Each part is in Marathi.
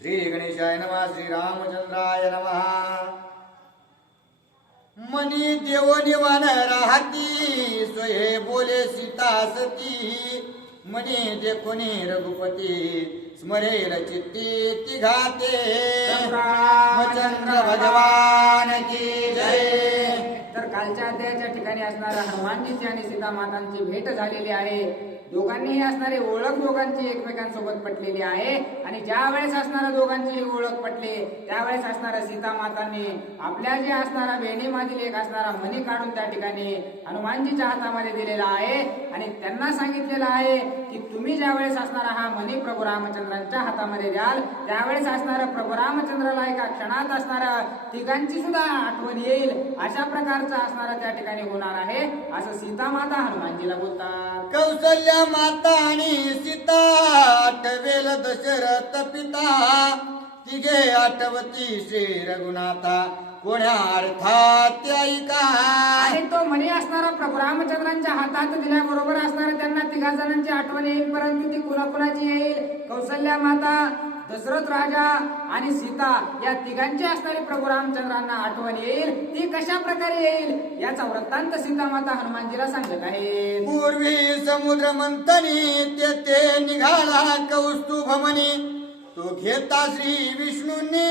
श्री गणेशाय नमः. श्री रामचंद्राय नमः. मनी देव निवान राहती सोये बोले सीता सती. मनी देखोनी रघुपती स्मरेल चित्ती तिघाते. रामचंद्र भगवान की जय. तर कालच्या अध्यायाच्या ठिकाणी असणाऱ्या हनुमानजीची आणि सीता मातांची भेट झालेली आहे. दोघांनीही असणारी ओळख दोघांची एकमेकांसोबत पटलेली आहे. आणि ज्या वेळेस असणाऱ्या दोघांची ओळख पटली त्यावेळेस असणाऱ्या सीता मातांनी आपल्या जे असणारा वेणीमधील एक असणारा मणी काढून त्या ठिकाणी हनुमानजीच्या हातामध्ये दिलेला आहे. आणि त्यांना सांगितलेलं आहे की तुम्ही ज्या वेळेस असणारा हा मणी प्रभू रामचंद्रांच्या हातामध्ये द्याल त्यावेळेस असणारा प्रभू रामचंद्राला एका क्षणात असणारा तिघांची सुद्धा आठवण येईल अशा प्रकारचा असणारा त्या ठिकाणी होणार आहे असं सीता माता हनुमानजीला बोलतात. कौसल्या माता आणि सीता आठवेल दशरथ पिता. तिघे आठवती श्री रघुनाथा कोण्या अर्थात ऐका. आणि तो मणी असणारा प्रभू रामचंद्रांच्या हातात दिल्याबरोबर असणारा त्यांना तिघा जणांची आठवण येईल. परंतु ती कुणाकुणाची येईल? कौसल्या माता, दशरथ राजा आणि सीता या तिघांची असणारी प्रभू रामचंद्रांना आठवण येईल. ती कशा प्रकारे येईल याचा वृत्तांत सीता माता हनुमानजीला सांगत आहे. पूर्वी समुद्र मंथनी तेथे निघाला कौस्तुभ मणी. तो घेता श्री विष्णूंनी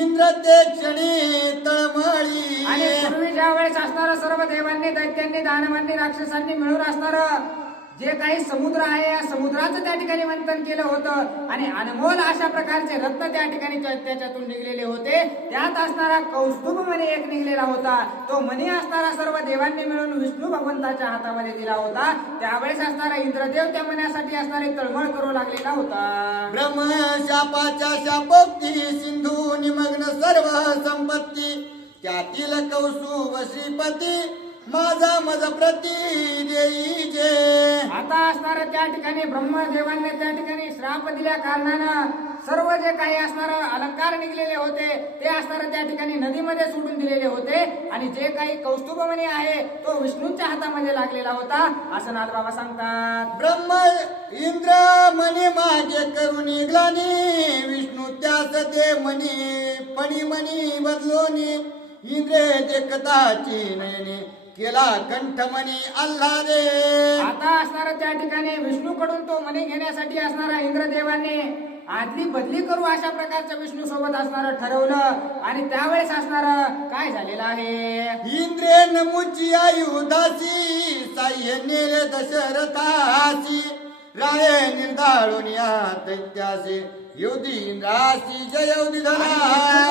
इंद्र ते क्षणी तळमळी. आणि पूर्वी ज्या वेळेस असणारं सर्व देवांनी दैत्यांनी दानवांनी राक्षसांनी मिळून असणारं जे काही समुद्र आहे या समुद्राचं त्या ठिकाणी मंथन केलं होतं. आणि अनमोल अशा प्रकारचे रत्न त्या ठिकाणी त्याच्यातून निघलेले होते. त्यात असणारा कौस्तुभ मणी एक निघलेला होता. तो मणी असणारा सर्व देवांनी मिळून विष्णू भगवंताच्या हातामध्ये दिला होता. त्यावेळेस असणारा इंद्रदेव त्या मण्यासाठी असणारी तळमळ करू लागलेला होता. ब्रह्म शापाच्या शापोक्ती सिंधू निमग्न सर्व संपत्ती. त्यातील कौस्तुभ श्रीपती माझा मज प्रती देई जे. आता असणाऱ्या त्या ठिकाणी ब्रह्मदेवांनी त्या ठिकाणी श्राप दिल्या कारणानं सर्व जे काही असणारं अलंकार निघलेले होते ते असणारे त्या ठिकाणी नदीमध्ये सोडून दिलेले होते. आणि जे काही कौस्तुभमणी आहे तो विष्णूंच्या हातामध्ये लागलेला होता असं नाथबाबा सांगतात. ब्रह्म इंद्र मणी मागे करून ग्लानी. विष्णू त्यास दे मणी पणी मणी बदलोनी. इंद्रे देखताची नयनी केला कंठमणी आल्हादे. आता असणारा त्या ठिकाणी विष्णूकडून तो मणी घेण्यासाठी असणारा इंद्रदेवाने आदली बदली करू अशा प्रकारच्या विष्णू सोबत असणारं ठरवलं. आणि त्यावेळेस असणारं काय झालेलं आहे? इंद्रे नमुची आयुधासी साह्य नेले दशरथासी. राये निर्धाळून या दैत्यासी योधी इंद्रासी जयोधी धना.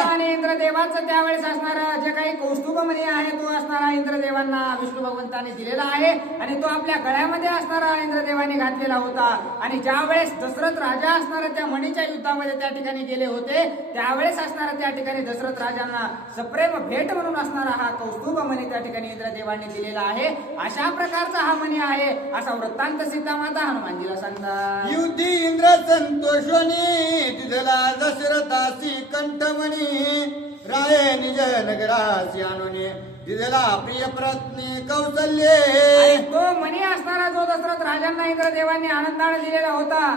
आणि इंद्रदेवाचं त्यावेळेस असणारा जे काही कौस्तुभमणी आहे तो असणारा इंद्रदेवांना विष्णू भगवंताने दिलेला आहे. आणि तो आपल्या गळ्यामध्ये असणारा इंद्रदेवाने घातलेला होता. आणि ज्या वेळेस दशरथ राजा असणारा त्या मणीच्या युद्धामध्ये त्या ठिकाणी गेले होते त्यावेळेस असणारा त्या ठिकाणी दशरथ राजांना सप्रेम भेट म्हणून असणारा हा कौस्तुभमणी त्या ठिकाणी इंद्रदेवाने दिलेला आहे. अशा प्रकारचा हा मणी आहे असा वृत्तांत सीता माता हनुमानजीला सांगतात. युधी इंद्र संतोषोनी तिथला दशरथासी कंठमणी. राये निज नगरासी आणून तिथला प्रिय पत्नी कौसल्ये. तो मणी असणारा जो दशरथ राजांना इंद्रदेवांनी आनंदाने दिलेला होता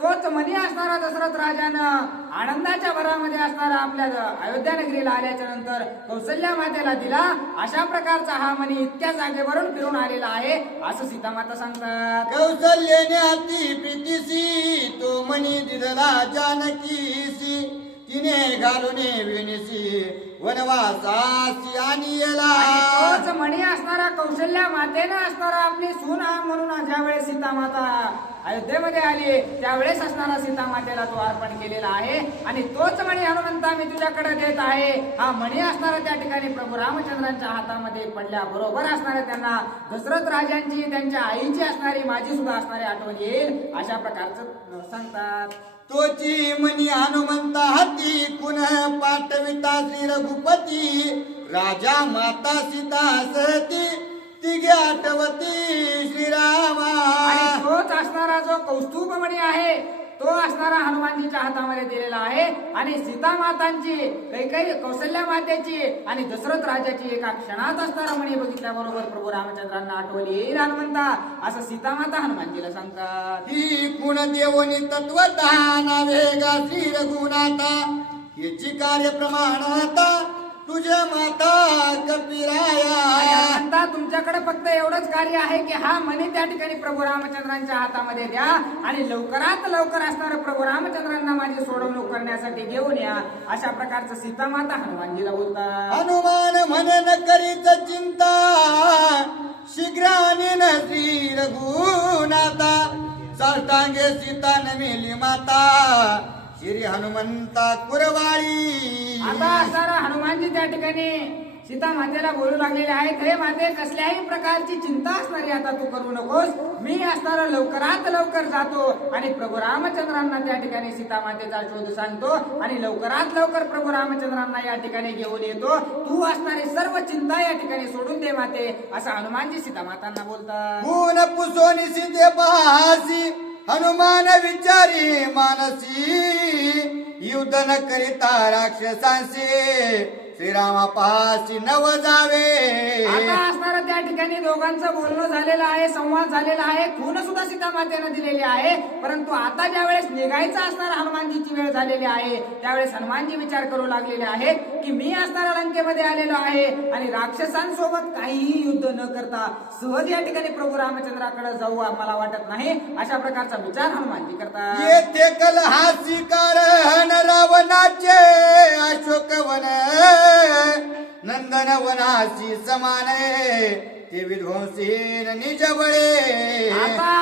तोच मणी असणारा दशरथ राजानं आनंदाच्या भरामध्ये असणारा आपल्या अयोध्या नगरीला आल्याच्या नंतर कौसल्या मातेला दिला. अशा प्रकारचा हा मणी इतक्या जागेवरून फिरून आलेला आहे असं सीतामाता सांगतात. कौसल्यने अति प्रीतीसी तो मणी दिदला जानकीसी. तिने घालून विणीसी वनवासासी आणि तोच मणी असणारा कौशल्या मातेनं असणारा आपली सून म्हणून ज्या वेळेस सीतामाता अयोध्येमध्ये आली त्यावेळेस असणारा सीता मातेला तो अर्पण केलेला आहे. आणि तोच मणी हनुमंता मी तुझ्याकडे देत आहे. हा मणी असणारा त्या ठिकाणी प्रभू रामचंद्रांच्या हातामध्ये पडल्या बरोबर असणाऱ्या त्यांना दशरथ राजांची त्यांच्या आईची असणारी माझी सुद्धा असणारी आठवण येईल अशा प्रकारचं सांगतात. तोची मनी हनुमंता हाती कुण पाठविता श्री रघुपती. राजा माता सीता सती तिघे आठवती श्रीरामा. आणि तोच असणारा जो कौस्तुभमणी आहे तो असणारा हनुमानजीच्या हातामध्ये दिलेला आहे. आणि सीता मातांची काही कौशल्या मातेची आणि दशरथ राजाची एका क्षणात असणारा म्हणे बघितल्याबरोबर प्रभू रामचंद्रांना आठवण येईल हनुमंता, असं सीता माता हनुमानजीला सांगतात. ही कुण देवनी तत्वता नावे गा श्री रघुनाथा, याची कार्य प्रमाणता तुझ्या माता कपिराया. हनुमंता तुमच्याकडे फक्त एवढंच कार्य आहे की हा मणी त्या ठिकाणी प्रभू रामचंद्रांच्या हातामध्ये द्या आणि लवकरात लवकर असणारं प्रभू रामचंद्रांना माझी सोडवणूक करण्यासाठी घेऊन या, अशा प्रकारचं सीता माता हनुमानजीला बोलतात. हनुमान म्हणे न करीत चिंता, शीघ्राने न श्री रघुनाथा, साष्टांगे सीता न मेली माता, श्री हनुमंता कुरवाळी. आता असणारा हनुमानजी त्या ठिकाणी सीता मातेला बोलू लागलेले आहेत, हे माते कसल्याही प्रकारची चिंता असणारी आता तू करू नकोस, मी असणारा लवकरात लवकर जातो आणि प्रभू रामचंद्रांना त्या ठिकाणी सीता मातेचा शोध सांगतो आणि लवकरात लवकर प्रभू रामचंद्रांना या ठिकाणी घेऊन येतो. तू असणारी सर्व चिंता या ठिकाणी सोडून दे माते, असं हनुमानजी सीता मातांना बोलतात. गुण पुसोनी सिद्धे पासी, हनुमान विचारी मानसी, युद्ध न करिता राक्षसांशी, श्रीरामापाशी नव जावे. आता असणारं त्या ठिकाणी दोघांचं बोलणं झालेलं आहे, संवाद झालेला आहे, खून सुद्धा सीता मातेनं दिलेली आहे. परंतु आता ज्या वेळेस निघायचं असणार हनुमानजीची वेळ झालेली आहे, त्यावेळेस हनुमानजी विचार करू लागलेले आहेत की मी असणाऱ्या लंकेमध्ये आलेलो आहे आणि राक्षसांसोबत काहीही युद्ध न करता सहज या ठिकाणी प्रभू रामचंद्राकडे जाऊ मला वाटत नाही, अशा प्रकारचा विचार हनुमानजी करतात. येथे कलहासी कारण रावणाचे अशोकवन, नंदन वनाशी समान, ते विध्वंसीन निजबळे. आता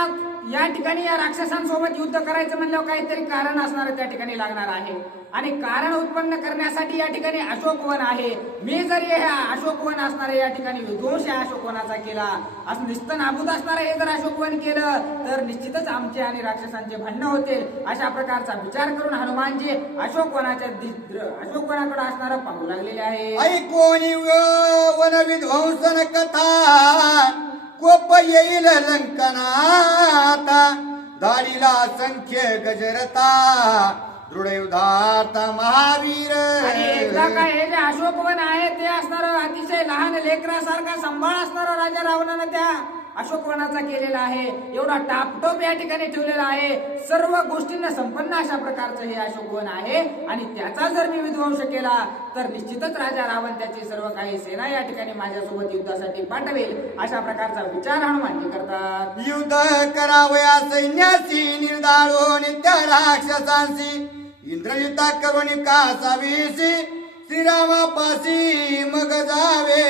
या ठिकाणी या राक्षसांसोबत युद्ध करायचं म्हणल्यावर काहीतरी कारण असणार त्या ठिकाणी लागणार आहे आणि कारण उत्पन्न करण्यासाठी या ठिकाणी अशोकवन आहे. मी जर हे अशोकवन असणारे या ठिकाणी विध्वंस या अशोकवनाचा केला, असं निस्तं नाबूद असणार हे जर अशोकवन केलं तर निश्चितच आमचे आणि राक्षसांचे भांडणं होतील, अशा प्रकारचा विचार करून हनुमानजी अशोकवनाकडे असणारं पाहू लागलेले आहे. ऐकोनी वन विध्वंसन कथा, कोप येईल लंकनाता, दाडीला असंख्य गजरता, दृढयुधार्थ महावीर. आणि एकदा काय हे जे अशोकवन आहे ते असणारं अतिशय लहान लेकरासारखा सांभाळ असणारा राजा रावणानं त्या अशोकवनाचा केलेला आहे. एवढा टापटोप या ठिकाणी ठेवलेला आहे, सर्व गोष्टींना संपन्न अशा प्रकारचं हे अशोकवन आहे आणि त्याचा जर मी विध्वंस केला तर निश्चितच राजा रावण त्याची सर्व काही सेना या ठिकाणी माझ्यासोबत युद्धासाठी पाठवेल, अशा प्रकारचा विचार हनुमानजी करतात. युद्ध करावया सैन्यासी, निर्धारून त्या राक्षसांशी, इंद्रजिता करुणी कासावीसी, श्रीरामापाशी मग जावे.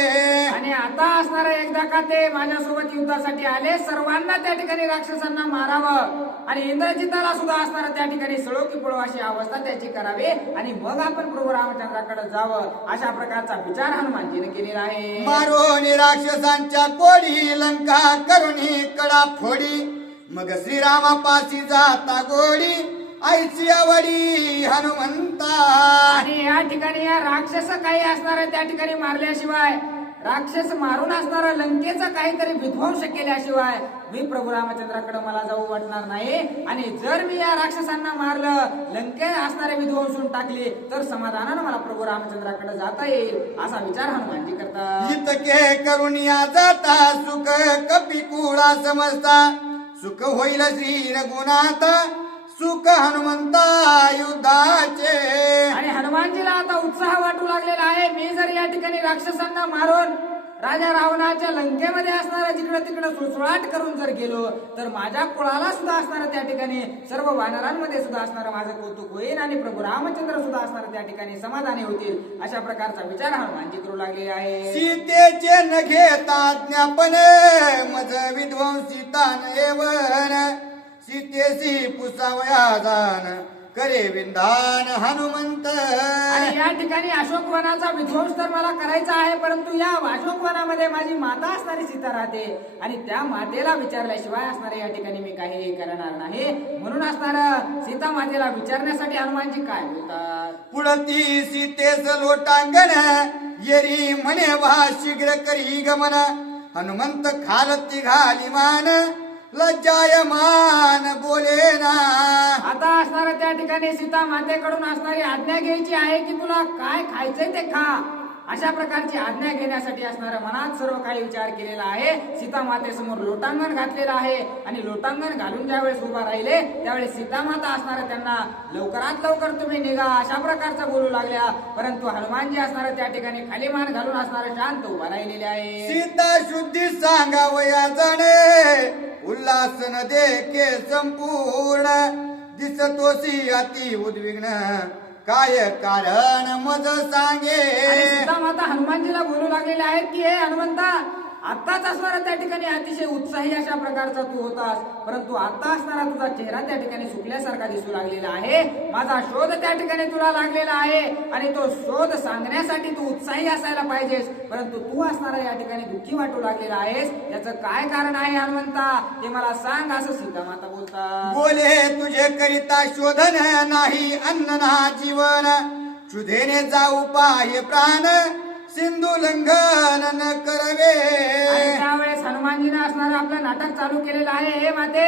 आणि आता असणार एकदा का ते माझ्यासोबत युद्धासाठी आले, सर्वांना त्या ठिकाणी राक्षसांना मारावं आणि इंद्रजिताला सुद्धा असणार त्या ठिकाणी सळो की पळो अशी अवस्था त्याची करावी आणि मग आपण प्रभू रामचंद्राकडे जावं, अशा प्रकारचा विचार हनुमानजीने केलेला आहे. मारोनी राक्षसांच्या कोडी, लंका करुणी कडा फोडी, मग श्रीरामापाशी जाता गोडी, आईची आवडी हनुमंता. आणि या ठिकाणी या राक्षस काही असणार त्या ठिकाणी मारल्याशिवाय, राक्षस मारून असणारा लंकेचा काहीतरी विध्वंस केल्याशिवाय मी प्रभू रामचंद्राकडे मला जाऊ वाटणार नाही. आणि जर मी या राक्षसांना मारलं, लंके असणारे विध्वंसून टाकले तर समाधानानं मला प्रभू रामचंद्राकडे जाता येईल, असा विचार हनुमानजी करतात. इतके करुणिया जाता, सुख कपिकुळा समजता, सुख होईल श्री रघुनाथ, सुख हनुमंता युद्धाचे. आणि हनुमानजीला आता उत्साह वाटू लागलेला आहे, मी जर या ठिकाणी राक्षसांना मारून राजा रावणाच्या लंकेमध्ये असणारा जिकडे तिकडे सुळसुळाट करून जर गेलो तर माझ्या कुळाला सुद्धा असणारं त्या ठिकाणी, सर्व वानरांमध्ये सुद्धा असणारं माझं कौतुक होईल आणि प्रभू रामचंद्र सुद्धा असणारं त्या ठिकाणी समाधानी होतील, अशा प्रकारचा विचार हनुमानजी करू लागलेले आहे. सीतेचे न घेता ज्ञापने, मज विध्वंसिता एवन, सीतेशी पुसावया जान, करे विंधान हनुमंत. आणि या ठिकाणी अशोकवनाचा विध्वंस तर मला करायचा आहे, परंतु या अशोकवनामध्ये माझी माता असणारी सीता राहते आणि त्या मातेला विचारल्याशिवाय असणारे या ठिकाणी मी काही करणार नाही. म्हणून असणार सीता मातेला विचारण्यासाठी हनुमानजी काय बोलतात. पुढती सीतेस लोटांगण, येरी म्हणे वा शीघ्र करी गमन, हनुमंत खालती घाली मान, लज्जायमान बोले ना. आता असणारा त्या ठिकाणी सीता मातेकडून असणारी आज्ञा घ्यायची आहे की तुला काय खायचंय ते खा. अशा प्रकारची आज्ञा घेण्यासाठी असणाऱ्या मनात सर्व काही विचार केलेला आहे. सीता मातेसमोर लोटांगण घातलेलं आहे आणि लोटांगण घालून ज्यावेळेस उभा राहिले त्यावेळेस सीता माता असणाऱ्या त्यांना लवकरात लवकर तुम्ही निघा अशा प्रकारचं बोलू लागल्या. परंतु हनुमानजी असणाऱ्या त्या ठिकाणी खाली मान घालून असणारे शांत उभा राहिलेले आहे. सीता शुद्धी सांगावया जाणे उल्हास न देखे संपूर्ण दिसतोसी अति उद्विग्न काय कारण मज सांगे. आणि सीता माता हनुमानजीला बोलू लागलेले आहेत की हे हनुमंता आताच असणारा त्या ठिकाणी अतिशय उत्साही अशा प्रकारचा तू होतास परंतु आता असणारा तुझा चेहरा त्या ठिकाणी सुकल्यासारखा दिसू लागलेला आहे. माझा शोध त्या ठिकाणी तुला लागलेला आहे आणि तो शोध सांगण्यासाठी तू उत्साही असायला पाहिजेस परंतु तू असणारा या ठिकाणी दुःखी वाटू लागलेला आहेस. याचं काय कारण आहे हनुमंता ते मला सांग असं सीता माता बोलतात. बोले तुझे करिता शोधन नाही अन्न ना जीवन क्षुधेने जाऊ पाहे प्राण सिंधू लंघन न करवे. आणि त्यावेळेस हनुमानजीने असणारं आपलं नाटक चालू केलेलं आहे. हे माते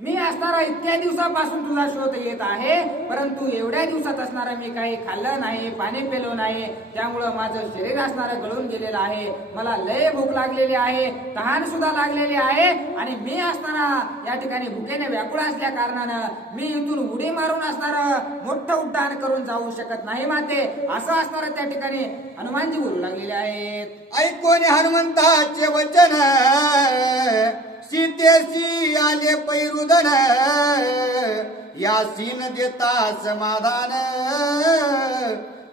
मी असणारा इतक्या दिवसापासून तुझा शोध येत आहे परंतु एवढ्या दिवसात असणारा मी काही खाल्लं नाही पाणी पेलो नाही त्यामुळं माझं शरीर असणारं गळून गेलेलं आहे. मला लय भूक लागलेली आहे तहान सुद्धा लागलेली आहे आणि मी असणारा या ठिकाणी भुकेने व्याकुळ असल्या कारणानं मी इथून उडी मारून असणारं मोठं उड्डाण करून जाऊ शकत नाही माते असं असणारं त्या ठिकाणी हनुमानजी बोलू लागलेले आहेत. ऐकोने हनुमंताचे वचन सीतेशी आले पैरुदन यासीन देता समाधान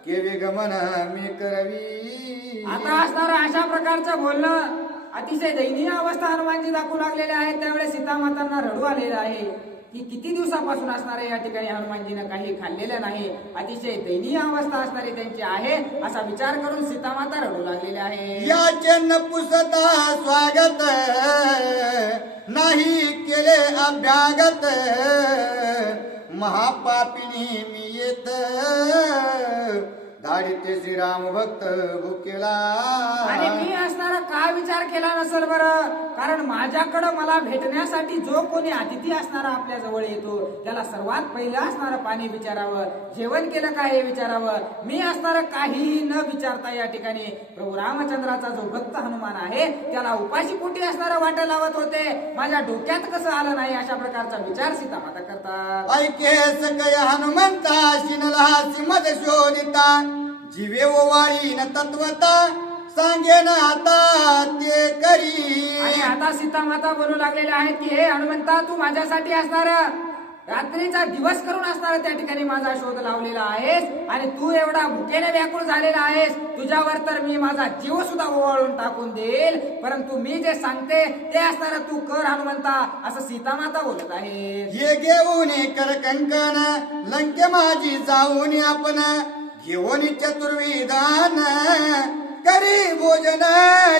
केवे गमन मी करवी. आता असणारं अशा प्रकारचं बोलणं अतिशय दयनीय अवस्था हनुमानजी दाखवू लागलेले आहेत. त्यावेळेस सीता मातांना रडू आलेलं आहे की किती दिवसापासून असणारे या ठिकाणी हनुमानजीनं काही खाल्लेलं नाही. अतिशय दयनीय अवस्था असणारी त्यांची आहे असा विचार करून सीता माता रडू लागलेले आहे. याचे नपुसता स्वागत नाही केले अभ्यागत महापापिनी मी येत धाडिते श्रीराम भक्त भुकेला. आणि मी असणारा काय विचार केला नसेल बरं कारण माझ्याकडं मला भेटण्यासाठी जो कोणी अतिथी असणारा आपल्या जवळ येतो त्याला सर्वात पहिलं असणारं पाणी विचारावं जेवण केलं का हे विचारावं. मी असणारं काहीही न विचारता या ठिकाणी प्रभू रामचंद्राचा जो भक्त हनुमान आहे त्याला उपाशी पोटी असणारं वाट लावत होते. माझ्या डोक्यात कसं आलं नाही अशा प्रकारचा विचार सीता माता करतात. ऐके सकय हनुमंता शिनला सिमद शोधिता जीवे ओवाळी न तत्वता सांगे ना आता ते करी. आणि आता सीता माता बोलू लागलेले आहेत की हे हनुमंता तू माझ्यासाठी असणार रात्रीचा दिवस करून असणार त्या ठिकाणी माझा शोध लावलेला आहेस आणि तू एवढा भुकेने व्याकुळ झालेला आहेस तुझ्यावर तर मी माझा जीव सुद्धा ओवाळून टाकून देईल परंतु मी जे सांगते ते असणार तू कर हनुमंता असं सीता माता बोलत आहे. हे घेऊन कर कंकण लंके माझी जाऊन आपण घेऊन चतुर्विधान करी भोजन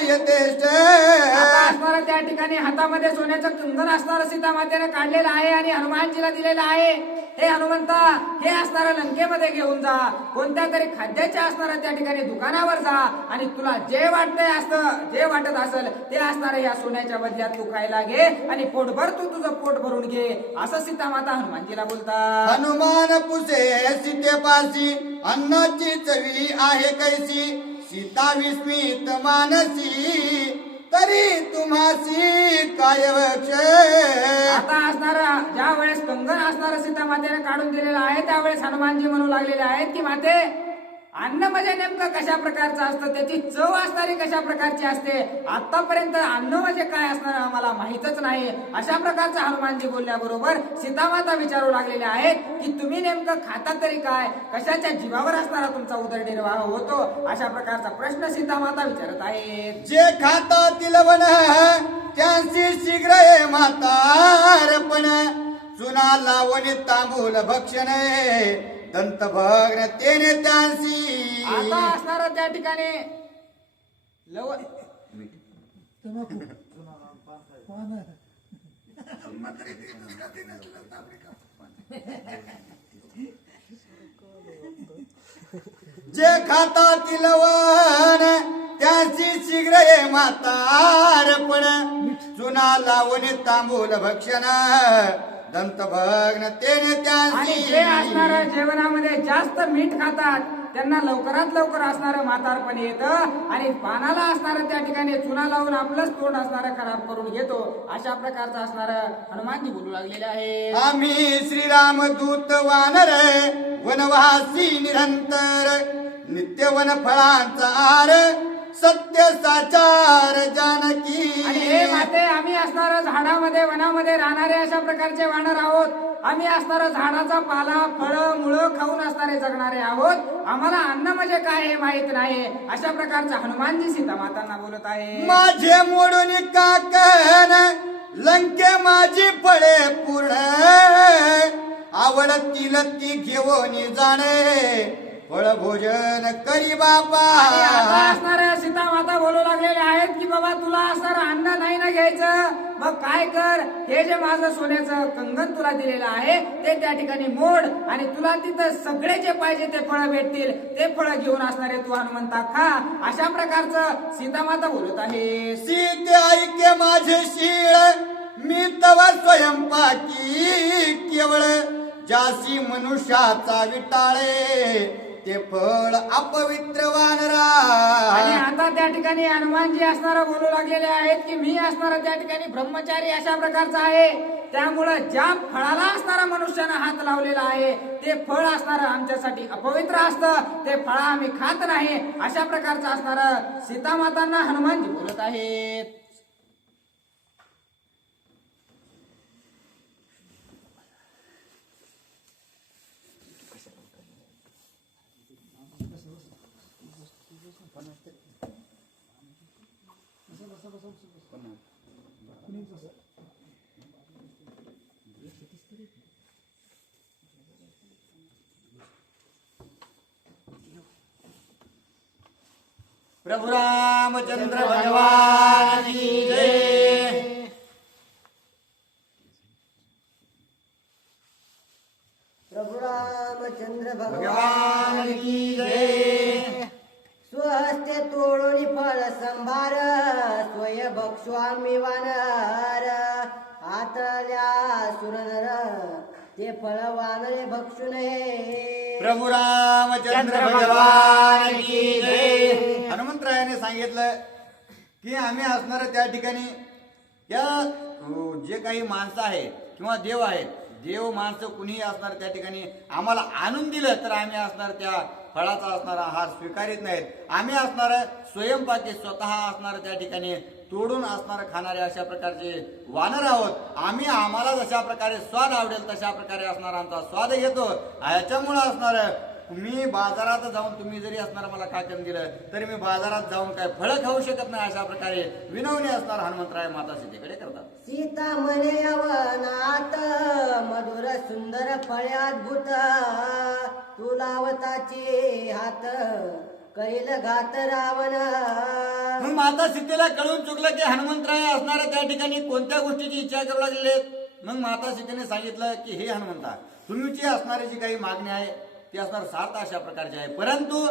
यथेष्ट. आता असणारा त्या ठिकाणी हातामध्ये सोन्याचं कंगन असणारं सीता मातेने काढलेलं आहे आणि हनुमानजीला दिलेलं आहे. हे हनुमंता हे असणारं लंकेमध्ये घेऊन जा कोणत्या तरी खाद्याच्या असणाऱ्या त्या ठिकाणी दुकानावर जा आणि तुला जे वाटतंय असतं जे वाटत असेल ते असणारं या सोन्याच्या बदल्यात तू खायला घे आणि पोटभर तू तुझं पोट भरून घे असं सीता माता हनुमानजीला बोलतात. हनुमान पुसे सीतेपासी अन्नाची चवी आहे कैसी सीता विस्मित मानसी तरी तुम्हासी काय वक्ष. आता असणारा ज्या वेळेस कंगन असणारं सीता मातेने काढून दिलेलं आहे त्यावेळेस हनुमानजी म्हणू लागलेले आहेत की माते अन्न म्हणजे नेमकं कशा प्रकारचं असतं त्याची चव असणारी कशा प्रकारची असते आतापर्यंत अन्न म्हणजे काय असणार आम्हाला माहितच नाही. अशा प्रकारचं हनुमानजी बोलल्याबरोबर सीतामाता विचारू लागलेले आहेत की तुम्ही नेमकं खाता तरी काय कशाच्या जीवावर असणारा तुमचा उदरनिर्वाह होतो अशा प्रकारचा प्रश्न सीतामाता विचारत आहेत. जे खाता तिलवण त्यांची शीघ्र म्हातारपण चुना लावणी तांबूल भक्षण दंत भग्न तेने त्यांसी. आता असणार त्या ठिकाणी जे खाता तिलवण त्यांची शीघ्र म्हातारपण चुना लावणे तांबूल भक्षण दंत भग्न तेने आणि जे त्यांची असणार जेवणामध्ये जास्त मीठ खातात त्यांना लवकरात लवकर असणारं म्हातारपण येतं आणि पानाला असणारं त्या ठिकाणी चुना लावून आपलंच तोंड असणारं खराब करून घेतो. अशा प्रकारचं असणारं हनुमानजी बोलू लागलेले आहे. आम्ही श्रीराम दूत वानर वनवासी निरंतर नित्य वन फळांचा आर सत्य साचार जानकी आणि हे माते आम्ही असणार झाडामध्ये वनामध्ये राहणारे अशा प्रकारचे वानर आहोत. आम्ही असणार झाडाचा पाला फळ मुळं खाऊन असणारे जगणारे आहोत. आम्हाला अन्न म्हणजे काय हे माहित नाही. अशा प्रकारचा हनुमानजी सीता मातांना बोलत आहे. माझे मोडून काकन लंके माझी फळे पूर्ण आवडतील ती घेऊन जाणे फळ भोजन करी बापा. आणि आता असणाऱ्या सीता माता बोलू लागलेले आहेत की बाबा तुला असणार अन्न नाही ना घ्यायचं, मग काय कर, हे जे माझं सोन्याचं कंगन तुला दिलेलं आहे ते त्या ठिकाणी मोड आणि तुला तिथं सगळे जे पाहिजे ते फळं भेटतील, ते फळं घेऊन असणारे तू हनुमंता खा. अशा प्रकारचं सीता माता बोलत आहे. सीते ऐके माझे शीळ मी तव स्वयंपाकी केवळ जासी मनुष्याचा विटाळे ते फळ अपवित्र वानरा. आणि आता त्या ठिकाणी हनुमानजी असणारा बोलू लागलेले आहेत की मी असणारा त्या ठिकाणी ब्रह्मचारी अशा प्रकारचा आहे. त्यामुळं ज्या फळाला असणारा मनुष्यानं हात लावलेला आहे ते फळ असणारं आमच्यासाठी अपवित्र असतं, ते फळ आम्ही खात नाही. अशा प्रकारचं असणारं सीता मातांना हनुमानजी बोलत आहेत. प्रभु रामचंद्र भगवान की जय. प्रभु रामचंद्र भगवान की जय. स्वहस्ते तोडून फळ संभार स्वय भक्षु आम्ही वानर हातल्या सुरनर ते फळ वानरे भक्षु नये. प्रभु रामचंद्र भगवान की जय. हनुमंतरायाने सांगितलं की आम्ही असणार त्या ठिकाणी या जे काही माणसं आहेत किंवा देव आहेत, देव माणसं कुणीही असणार त्या ठिकाणी आम्हाला आणून दिलं तर आम्ही असणार त्या फळाचा असणारा आहार स्वीकारित नाहीत. आम्ही असणार स्वयंपाकी स्वतः असणार त्या ठिकाणी तोडून असणार खाणारे अशा प्रकारचे वानर आहोत. आम्ही आम्हाला जशा प्रकारे स्वाद आवडेल तशा प्रकारे असणार आमचा स्वाद घेतो. याच्यामुळं असणार मी बाजारात जाऊन तुम्ही जरी असणार मला काकण दिलं तरी मी बाजारात जाऊन काय फळं खाऊ शकत नाही. अशा प्रकारे विनवणी असणार हनुमंतराय माता सीतेकडे करतात. सीता म्हणे यवनात मधुर सुंदर फळे अद्भुत तू लावताची हात करील घात रावण. मग माता सीतेला कळून चुकलं की हनुमंतराय असणाऱ्या त्या ठिकाणी कोणत्या गोष्टीची इच्छा करू लागलेले. मग माता सीतेने सांगितलं की हे हनुमंता तुमची असणारी जी काही मागणी आहे ती असणार 7 अशा प्रकारचे आहे. परंतु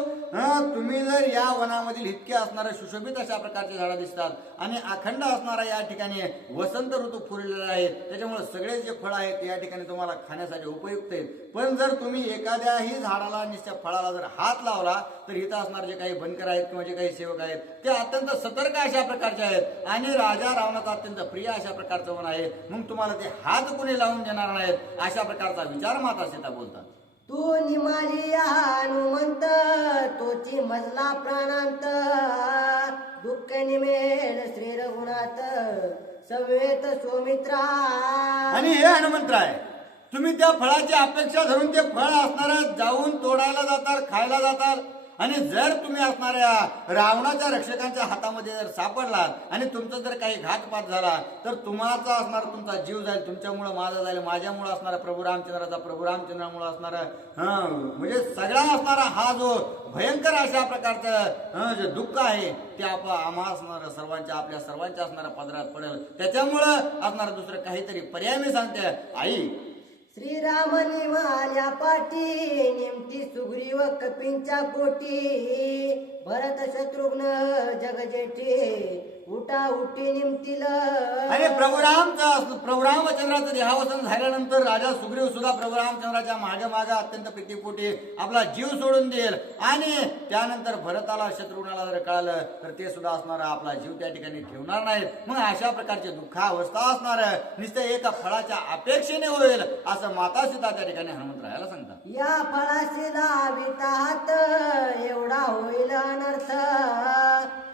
तुम्ही जर या वनामधील इतके असणारे सुशोभित अशा प्रकारचे झाडं दिसतात आणि अखंड असणारा या ठिकाणी वसंत ऋतू फुललेला आहे, त्याच्यामुळे सगळे जे फळ आहेत या ठिकाणी तुम्हाला खाण्यासाठी उपयुक्त आहेत. पण जर तुम्ही एखाद्याही झाडाला निश्चित फळाला जर हात लावला तर इथं असणारे जे काही बनकर आहेत किंवा जे काही सेवक आहेत ते अत्यंत सतर्क अशा प्रकारचे आहेत आणि राजा रावणाचा अत्यंत प्रिय अशा प्रकारचं वन आहे. मग तुम्हाला ते हात कुणी लावून देणार नाहीत अशा प्रकारचा विचार माता सीता बोलतात. तू निमाली हनुमंत तोची मजला प्राणांत दुःख निमेल श्री रघुनाथ सवेत सौमित्रा. आणि हे हनुमंतराय तुम्ही त्या फळाची अपेक्षा धरून ते फळ असणाऱ्या जाऊन तोडायला जातात, खायला जातात आणि जर तुम्ही असणाऱ्या रावणाच्या रक्षकांच्या हातामध्ये जर सापडलात आणि तुमचा जर काही घातपात झाला तर तुम्हाला असणार तुमचा जीव जाईल, तुमच्यामुळं माझा जाईल, माझ्यामुळं असणारा प्रभू रामचंद्राचा, प्रभू रामचंद्रामुळं असणारा म्हणजे सगळा असणारा हा जो भयंकर अशा प्रकारचं जे दुःख आहे ते आम्हा असणार सर्वांच्या आपल्या सर्वांच्या असणाऱ्या पदरात पडेल. त्याच्यामुळं असणार दुसरं काहीतरी पर्याय मी सांगते. आई श्रीराम निमाल्या पाठी नेमती सुग्रीव कपींच्या कोटी भरत शत्रुघ्न जगजेठी उठा उठी निमतील आणि प्रभू रामचंद्राचं देहावसन झाल्यानंतर राजा सुग्रीव सुद्धा प्रभू रामचंद्राच्या मागे मागे अत्यंत प्रीतीपोटी आपला जीव सोडून देईल आणि त्यानंतर भरताला शत्रुघ्नाला जर कळालं तर ते सुद्धा असणार आपला जीव त्या ठिकाणी ठेवणार नाहीत। मग अशा प्रकारची दुःखावस्था असणार नुसतं एका फळाच्या अपेक्षेने होईल असं माता सीता त्या ठिकाणी हनुमंतरायाला सांगतात। या फळाशी लाविता हात एवढा होईल अनर्थ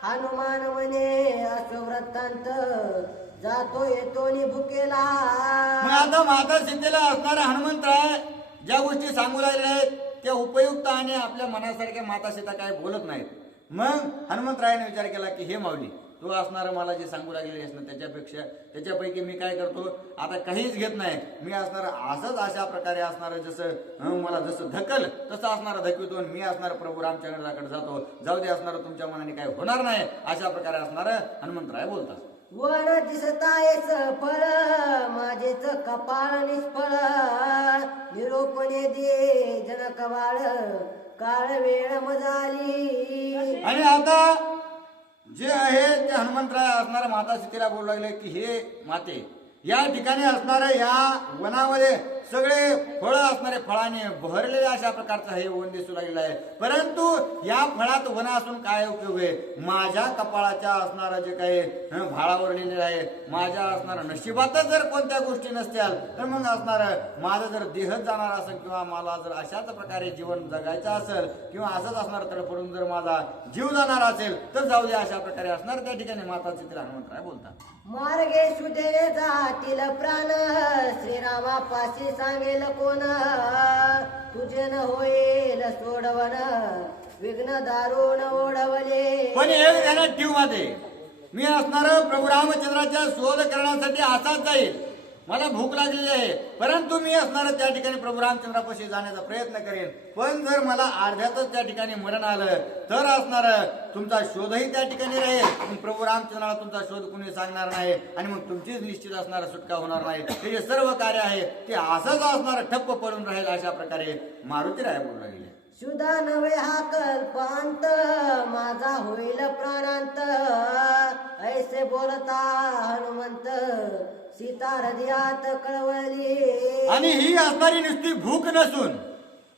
हनुमान म्हणे असो वृत्तांत जातो येतो नि भुकेला। मग आता माता सीतेला असणारा हनुमंतराय ज्या गोष्टी सांगू लागल्या आहेत त्या उपयुक्त आणि आपल्या मनासारख्या माता सीता काय बोलत नाहीत। मग हनुमंतरायाने विचार केला की हे माऊली तू असणार मला जे सांगू लागलेले आहेस ना त्याच्यापैकी मी काय करतो आता काहीच घेत नाही। मी असणार असंच अशा प्रकारे असणार जसं मला जसं धकल तसं असणार धकवितो मी असणार प्रभू रामचंद्राकडे जातो जाऊ दे असणार तुमच्या मनाने काय होणार नाही अशा प्रकारे असणार हनुमंतराय बोलतात। वन दिसतायच फळ माझेच कपाळ निष्फळ निरोपणे दे जनकवाळ काळ वेळ मजाली। आणि आता जे आहे ते हनुमंतराय असणाऱ्या माता सीतेला बोलू लागले की हे माते या ठिकाणी असणाऱ्या या वनामध्ये सगळे फळं असणारे फळाने भरलेले अशा प्रकारचं हे वन दिसू लागलेलं आहे। परंतु या फळात वन असून काय उपयोग आहे? माझ्या कपाळाच्या असणारं जे काही भाळावर लिहिलेलं आहे माझ्या असणाऱ्या नशिबातच जर कोणत्या गोष्टी नसत्याल तर मग असणार माझा जर देहच जाणार असेल किंवा मला जर अशाच प्रकारे जीवन जगायचं असेल किंवा असंच असणार तडफडून जर माझा जीव जाणार असेल तर जाऊ दे अशा प्रकारे असणार त्या ठिकाणी माता सीतेला हनुमंतराय बोलतात। मार्गे सुदेने जातील प्राण श्रीरामापाशी सांगेल कोण तुझे न होईल सोडवण विघ्न दारुण ओढवले। पण एक ध्यानात ठेव माते मी असणार प्रभू रामचंद्राच्या शोध करण्यासाठी असाच जाईल मला भूक लागलेली आहे परंतु मी असणार त्या ठिकाणी प्रभू रामचंद्रापाशी जाण्याचा प्रयत्न करेन। पण जर मला अर्ध्यातच त्या ठिकाणी मरण आलं तर असणार तुमचा शोधही त्या ठिकाणी राहील मग प्रभू रामचंद्राला तुमचा शोध कुणी सांगणार नाही आणि मग तुमचीच निश्चित असणार सुटका होणार नाही। ते जे सर्व कार्य आहे ते असंच असणार ठप्प पडून राहील अशा प्रकारे मारुतीराय बोलू लागले। सुधा नवे हा कल्पांत माझा होईल प्राणांत ऐसे बोलता हनुमंत सीता हृदयात कळवळली। आणि ही असणारी नुसती भूक नसून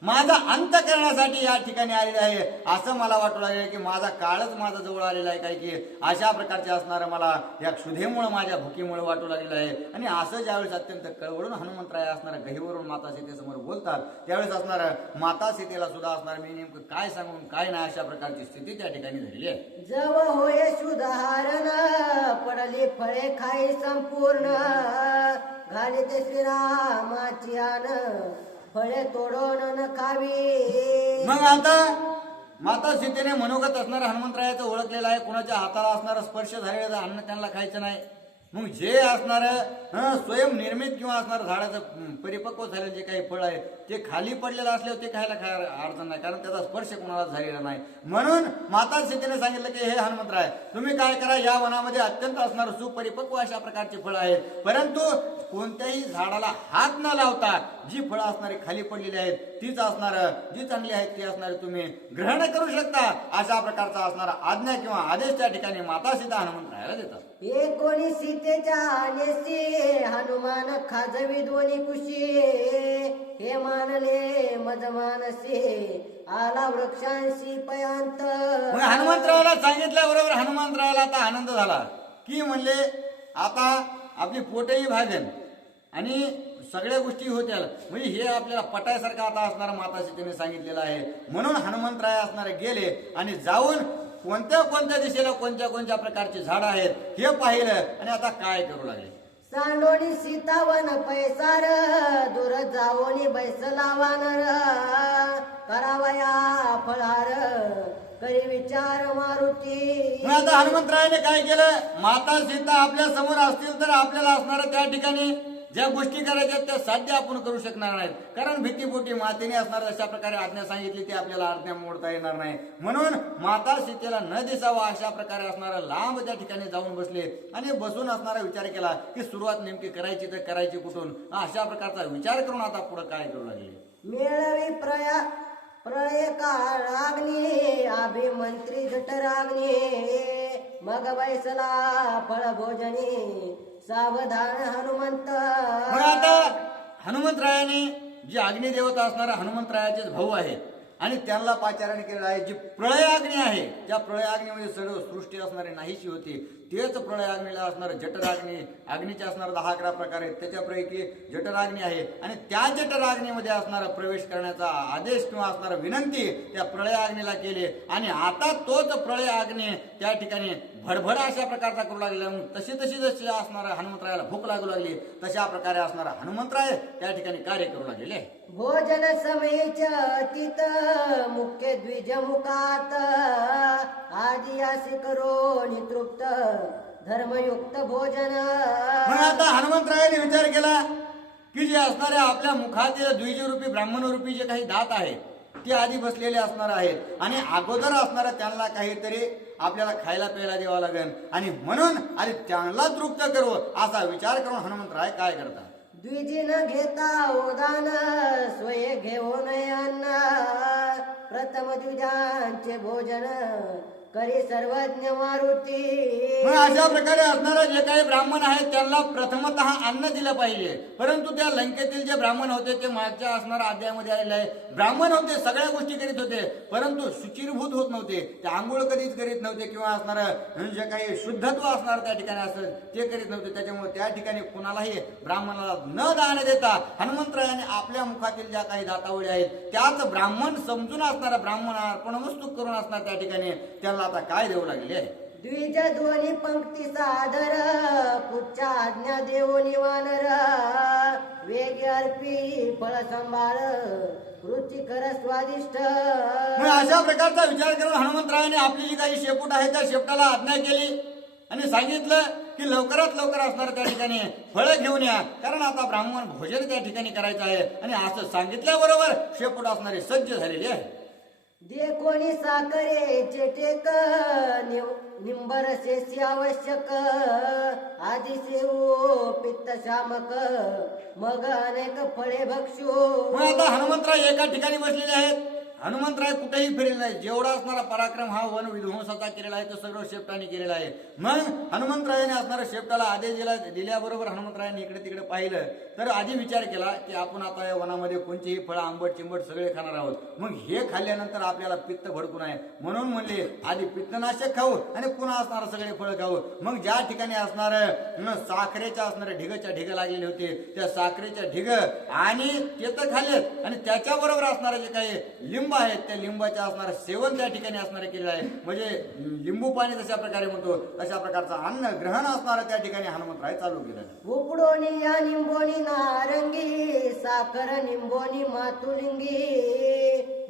माझा अंत करण्यासाठी या ठिकाणी आलेले आहे असं मला वाटू लागले की माझा काळच माझा जवळ आलेला आहे काय की अशा प्रकारचे असणारं मला या क्षुधेमुळे माझ्या भुकीमुळे वाटू लागलेलं आहे। आणि असं ज्यावेळेस अत्यंत कळवळून हनुमंतराय असणाऱ्या गहीवरून माता सीतेसमोर बोलतात त्यावेळेस असणार माता सीतेला सुद्धा असणार मी नेमकं काय सांगून काय नाही अशा प्रकारची स्थिती त्या ठिकाणी झालेली आहे। जव होय सुधारण पडली फळे खाई संपूर्ण घाली ते श्रीरामाची आन फळे तोडून न खावी। मग आता माता सीतेने मनोगत असणारा हनुमंतरायाचं ओळखलेलं आहे कुणाच्या हाताला असणारा स्पर्श झालेलं अन्न त्यांना खायचं नाही। मग जे असणार स्वयंनिर्मित किंवा असणार झाडाचं परिपक्व झालेलं जे काही फळ आहे ते खाली पडलेलं असल्यावर ते खायला अडचण नाही कारण त्याचा स्पर्श कोणाला झालेला नाही। म्हणून माता सीतेने सांगितलं की हे हनुमंतराय तुम्ही काय करा या वनामध्ये अत्यंत असणार सुपरिपक्व अशा प्रकारची फळं आहेत परंतु कोणत्याही झाडाला हात न लावता जी फळं असणारी खाली पडलेली आहेत तीच असणार जी चांगली आहेत ती असणारी तुम्ही ग्रहण करू शकता अशा प्रकारचा असणारा आज्ञा किंवा आदेश त्या ठिकाणी माता सीता हनुमंतरायाला देतात। हे कोणी सीतेच्या आनेसी हनुमान खाजवी दोन्ही कुशी हे मानले मज मानसी आला वृक्षांशी पयांत। मग हनुमंतरायाला सांगितल्याबरोबर हनुमंतरायाला आता आनंद झाला की म्हणले आता आपली पोटही भागेल आणि सगळ्या गोष्टी होत्या म्हणजे हे आपल्याला पटायसारखं आता असणारा माता सीतेने सांगितलेलं आहे। म्हणून हनुमंतराय असणारे गेले आणि जाऊन कोणत्या कोणत्या दिशेला कोणत्या कोणत्या प्रकारची झाडं आहेत हे पाहिलं आणि आता काय करू लागले। सांडोणी सीतावन पैसार दूर जावोनी बैसला वानर करावया फळार करी विचार मारुती। मग आता हनुमंतरायाने काय केलं माता सीता आपल्या समोर असतील तर आपल्याला असणारं त्या ठिकाणी ज्या गोष्टी करायच्या त्या साध्य आपण करू शकणार नाहीत, कारण भीतीपोटी मातेने असणार अशा प्रकारे आज्ञा सांगितली ती आपल्याला आज्ञा मोडता येणार नाही. म्हणून माता सीतेला न दिसावा अशा प्रकारे असणारा लांब त्या ठिकाणी जाऊन बसले आणि बसून असणारा विचार केला की सुरुवात नेमकी करायची तर करायची कुठून, अशा प्रकारचा विचार करून आता पुढे काय करू लागले. मेळवी प्रळय काळाग्नी अभिमंत्री जठराग्नी मग बैसला फळ भोजनी सावधान हनुमंत. मग आता हनुमंतरायाने जी अग्नी देवता असणारा हनुमंतरायाचेच भाऊ आहे आणि त्यांना पाचारण केलेलं आहे. जी प्रळय अग्नी आहे त्या प्रळय अग्नीमध्ये सर्व सृष्टी असणारी नाहीशी होती. तेच प्रळय अग्नीला असणार जठराग्नी, अग्नीचे असणार 10-11 प्रकार आहेत, त्याच्यापैकी जठराग्नी आहे आणि त्या जठराग्नीमध्ये असणारा प्रवेश करण्याचा आदेश किंवा असणारा विनंती त्या प्रळय अग्नीला केली आणि आता तोच प्रळय अग्नी त्या ठिकाणी भडभड अशा प्रकारचा करू लागला. तशी जशी असणारा हनुमंतरायाला भूक लागू लागली तशा प्रकारे असणारा हनुमंतराय त्या ठिकाणी कार्य करू लागलेले. भोजन समयच तित मुख्य द्विजमुखात आदि असे करो नितृप्त धर्मयुक्त भोजन. मग आता हनुमंतरायाने विचार केला की जे असणारे आपल्या मुखातील द्विजरूपी ब्राह्मणरूपी जे काही दात आहेत ते आधी बसलेले असणार आहेत आणि अगोदर असणारा त्यांना काहीतरी आपल्याला खायला प्यायला द्यावं लागेल आणि म्हणून आधी त्यांना तृप्त करू असा विचार करून हनुमंतराय काय करतात. द्विजिन घेता उदान स्वय घेऊन अन्न प्रथम द्विजांचे भोजन करी सर्वज्ञ मारुती. मग अशा प्रकारे असणारे जे काही ब्राह्मण आहेत त्यांना प्रथमतः अन्न दिलं पाहिजे. परंतु त्या लंकेतील जे ब्राह्मण होते ते मागच्या असणाऱ्या अध्यायामध्ये आलेले आहे. ब्राह्मण होते, सगळ्या गोष्टी करीत होते, परंतु शुचिरभूत होत नव्हते. ते आंघोळ कधीच करीत नव्हते किंवा असणारं जे काही शुद्धत्व असणार त्या ठिकाणी असत ते करीत नव्हते. त्याच्यामुळे त्या ठिकाणी कुणालाही ब्राह्मणाला न दान देता हनुमंतरायाने आपल्या मुखातील ज्या काही दातावळी आहेत त्याच ब्राह्मण समजून असणारा ब्राह्मण अर्पणवस्तू करून असणार त्या ठिकाणी त्याला आता काय देऊ लागले आहे. द्विज दोन्ही पंक्ती सादर पुढच्या आज्ञा देऊ निवानर वेग अर्पी फळ संभाळ रुचिकर स्वादिष्ट. अशा प्रकारचा विचार करून हनुमंतरायाने आपली जी काही शेपूट आहे त्या शेपटाला आज्ञा केली आणि सांगितलं की लवकरात लवकर असणार त्या ठिकाणी फळं घेऊन या, कारण आता ब्राह्मण भोजन त्या ठिकाणी करायचं आहे. आणि असं सांगितल्याबरोबर शेपूट असणारी सज्ज झालेली आहे. दे कोणी साखरेचे टेक निंबर शेषी आवश्यक आधी सेवू पित्त शामक मग अनेक फळे भक्षू. मग आता हनुमंतराय एका ठिकाणी बसलेले आहेत. हनुमंतराय कुठेही फिरले नाही. जेवढा असणारा पराक्रम हा वन विध्वंसाचा केलेला आहे तो सगळं शेपटाने केलेला आहे. मग हनुमंतरायाने असणारा शेपटाला आदेश दिल्याबरोबर हनुमंतरायाने इकडे तिकडे पाहिलं तर आधी विचार केला की आपण आता या वनामध्ये कोणतीही फळं आंबट चिंबट सगळे खाणार आहोत. मग हे खाल्ल्यानंतर आपल्याला पित्त भडकून आहे, म्हणून म्हणले आधी पित्तनाशक खाऊ आणि पुन्हा असणार सगळे फळं खाऊ. मग ज्या ठिकाणी असणार साखरेच्या असणारे ढिगच्या ढिग लागलेले होते त्या साखरेच्या ढिग आणि ते तर खाल्लेत आणि त्याच्याबरोबर असणारे जे काही लिंब आहेत त्या लिंबाच्या असणारं सेवन त्या ठिकाणी असणारे केलेलं आहे. म्हणजे लिंबू पाणी जशा प्रकारे म्हणतो तशा प्रकारचा अन्न ग्रहण असणारं त्या ठिकाणी हनुमंतराय चालू केलं. उकडोनी या निंबोनी नारंगी साखर निंबोनी मातुलिंगी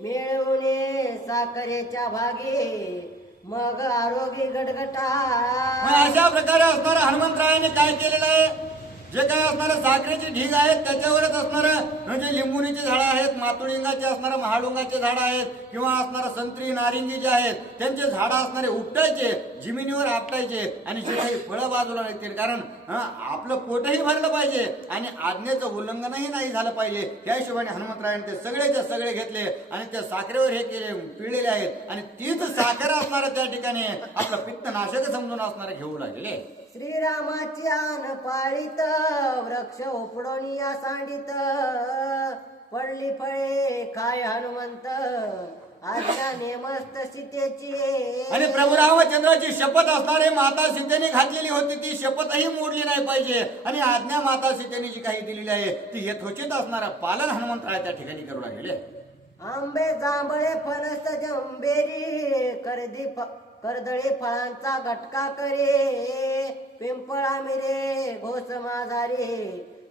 मिळवणे साखरेच्या भागी मग आरोग्य गटगटा. अशा प्रकारे असणारं हनुमंतरायाने काय केलेलं आहे, जे काही असणारं साखरेची ढीग आहेत त्याच्यावरच असणारं म्हणजे लिंबुनीची झाडं आहेत, मातुळिंगाचे असणारं महाडुंगाचे झाडं आहेत किंवा असणारं संत्री नारिंगी जे आहेत त्यांचे झाडं असणारे उपटायचे, जमिनीवर आपटायचे आणि जे काही फळं बाजूला निघतील. कारण आपलं पोटही भरलं पाहिजे आणि आज्ञेचं उल्लंघनही नाही झालं पाहिजे. त्या हिशोबाने हनुमंतरायाने ते सगळेचे सगळे घेतले आणि त्या साखरेवर हे केले पिळलेले आहेत आणि तीच साखर असणारं त्या ठिकाणी आपलं पित्तनाशक समजून असणारे घेऊ लागले. श्रीरामाची आन पाळीत वृक्ष उपडोनी या सांडित पडली फळे काय हनुमंत आज्ञा नेमस्त सीतेची. आणि प्रभू रामचंद्राची शपथ असणारे माता सीतेने घातलेली होती ती शपथही मोडली नाही पाहिजे आणि आज्ञा माता सीतेने जी काही दिलेली आहे ती यथोचित असणारा पालन हनुमंतराय त्या ठिकाणी करू लागले. आंबे जांभळे फणस जंबेरी कर्दळी फळांचा गटका करे पिंपळा मिरे घोस माझारे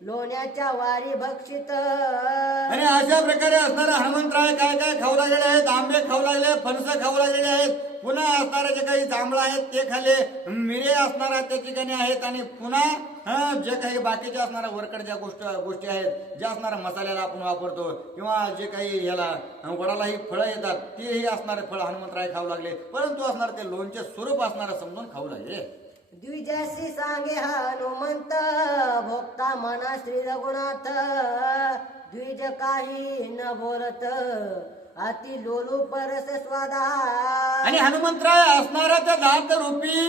लोण्याच्या वारी भक्षित. आणि अशा प्रकारे असणारा हनुमंतराय काय काय खाऊ लागलेले आहेत. आंबे खाऊ लागले, फणस खाऊ लागलेले आहेत, पुन्हा असणारे जे काही जांभळं आहेत ते खाल्ले, मिरे असणारा त्या ठिकाणी आहेत, आणि पुन्हा जे काही बाकीच्या असणाऱ्या वरकड ज्या गोष्टी आहेत, ज्या असणाऱ्या मसाल्याला आपण वापरतो, किंवा जे काही याला वडालाही फळं येतात, तेही असणारे फळ हनुमंतराय खाऊ लागले, परंतु असणार ते लोणचे स्वरूप असणारं समजून खाऊ लागले. द्विजसी सांगे हनुमंत भोक्ता मना श्री रघुनाथ द्विज काही न बोलत अति लोलू परस स्वादा. आणि हनुमंतराय असणारा त्या दात रूपी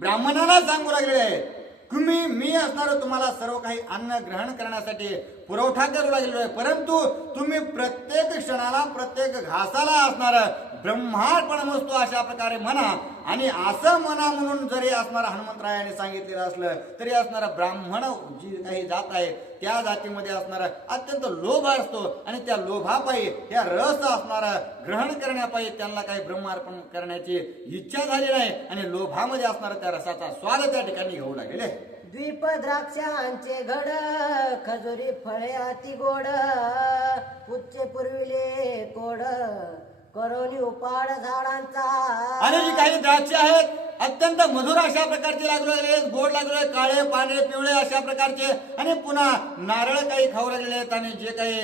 ब्राह्मणाला सांगू लागलेले आहे, तुम्ही मी असणार तुम्हाला सर्व काही अन्न ग्रहण करण्यासाठी पुरवठा करू लागलेलो आहे, परंतु तुम्ही प्रत्येक क्षणाला प्रत्येक घासाला असणार ब्रह्मार्पणमस्तु अशा प्रकारे म्हणा. आणि असं म्हणा म्हणून जरी असणार हनुमंतरायाने सांगितलेलं असलं तरी असणारा ब्राह्मण जी काही जात आहे त्या जातीमध्ये असणारा अत्यंत लोभ असतो, आणि त्या लोभापायी त्या रस असणारा ग्रहण करण्यापायी त्यांना काही ब्रह्मार्पण करण्याची इच्छा झाली नाही, आणि लोभामध्ये असणारा त्या रसाचा स्वाद त्या ठिकाणी घेऊ लागलेले. द्वीप द्राक्षांचे घड खजुरी फळे अति गोड उच्च पुरविले कोड करोनी उपाड झाडांचा. आणि जी काही द्राक्ष आहेत अत्यंत मधुर अशा प्रकारचे लागू लागले आहेत, गोड लागले आहेत, काळे पांढरे पिवळे अशा प्रकारचे, आणि पुन्हा नारळ काही खाऊ लागलेले आहेत, आणि जे काही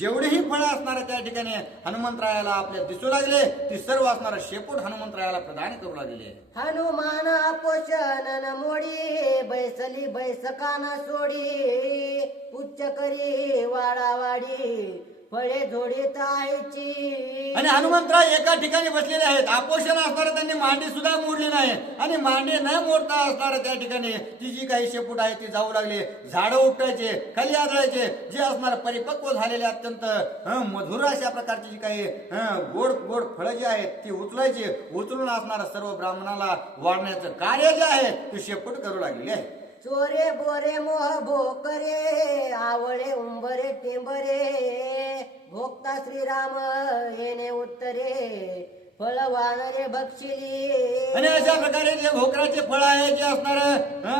जेवढेही फळं असणार त्या ठिकाणी हनुमंतरायाला आपल्या दिसू लागले ती सर्व असणार शेपूट हनुमंतरायाला प्रदान करू लागलेले. हनुमान पोषण मोडी बैसली बैसकाना सोडी उच्च करी वाडावाडी फळे जोडीत आईची. आणि हनुमंतराय एका ठिकाणी बसलेले आहेत, आपोषण असणार त्यांनी मांडी सुद्धा मोडली नाही, आणि मांडी न मोडता असणार त्या ठिकाणी ती जी काही शेपूट आहे ती जाऊ लागले, झाडं उपटायचे, खाली आदळायचे, जे असणार परिपक्व झालेले अत्यंत मधुर अशा प्रकारची जी काही गोड गोड फळं जी आहेत ती उचलून असणार सर्व ब्राह्मणाला वाढण्याचं कार्य जे आहे ते शेपूट करू लागलेले आहे. चोरे बोरे मोह भोकरे आवळे उंबरे टेंबरे भोक्ता श्रीराम येणे उत्तरे फळ वानरे बक्षिली. आणि अशा प्रकारे जे भोकराचे फळ आहे, जे असणार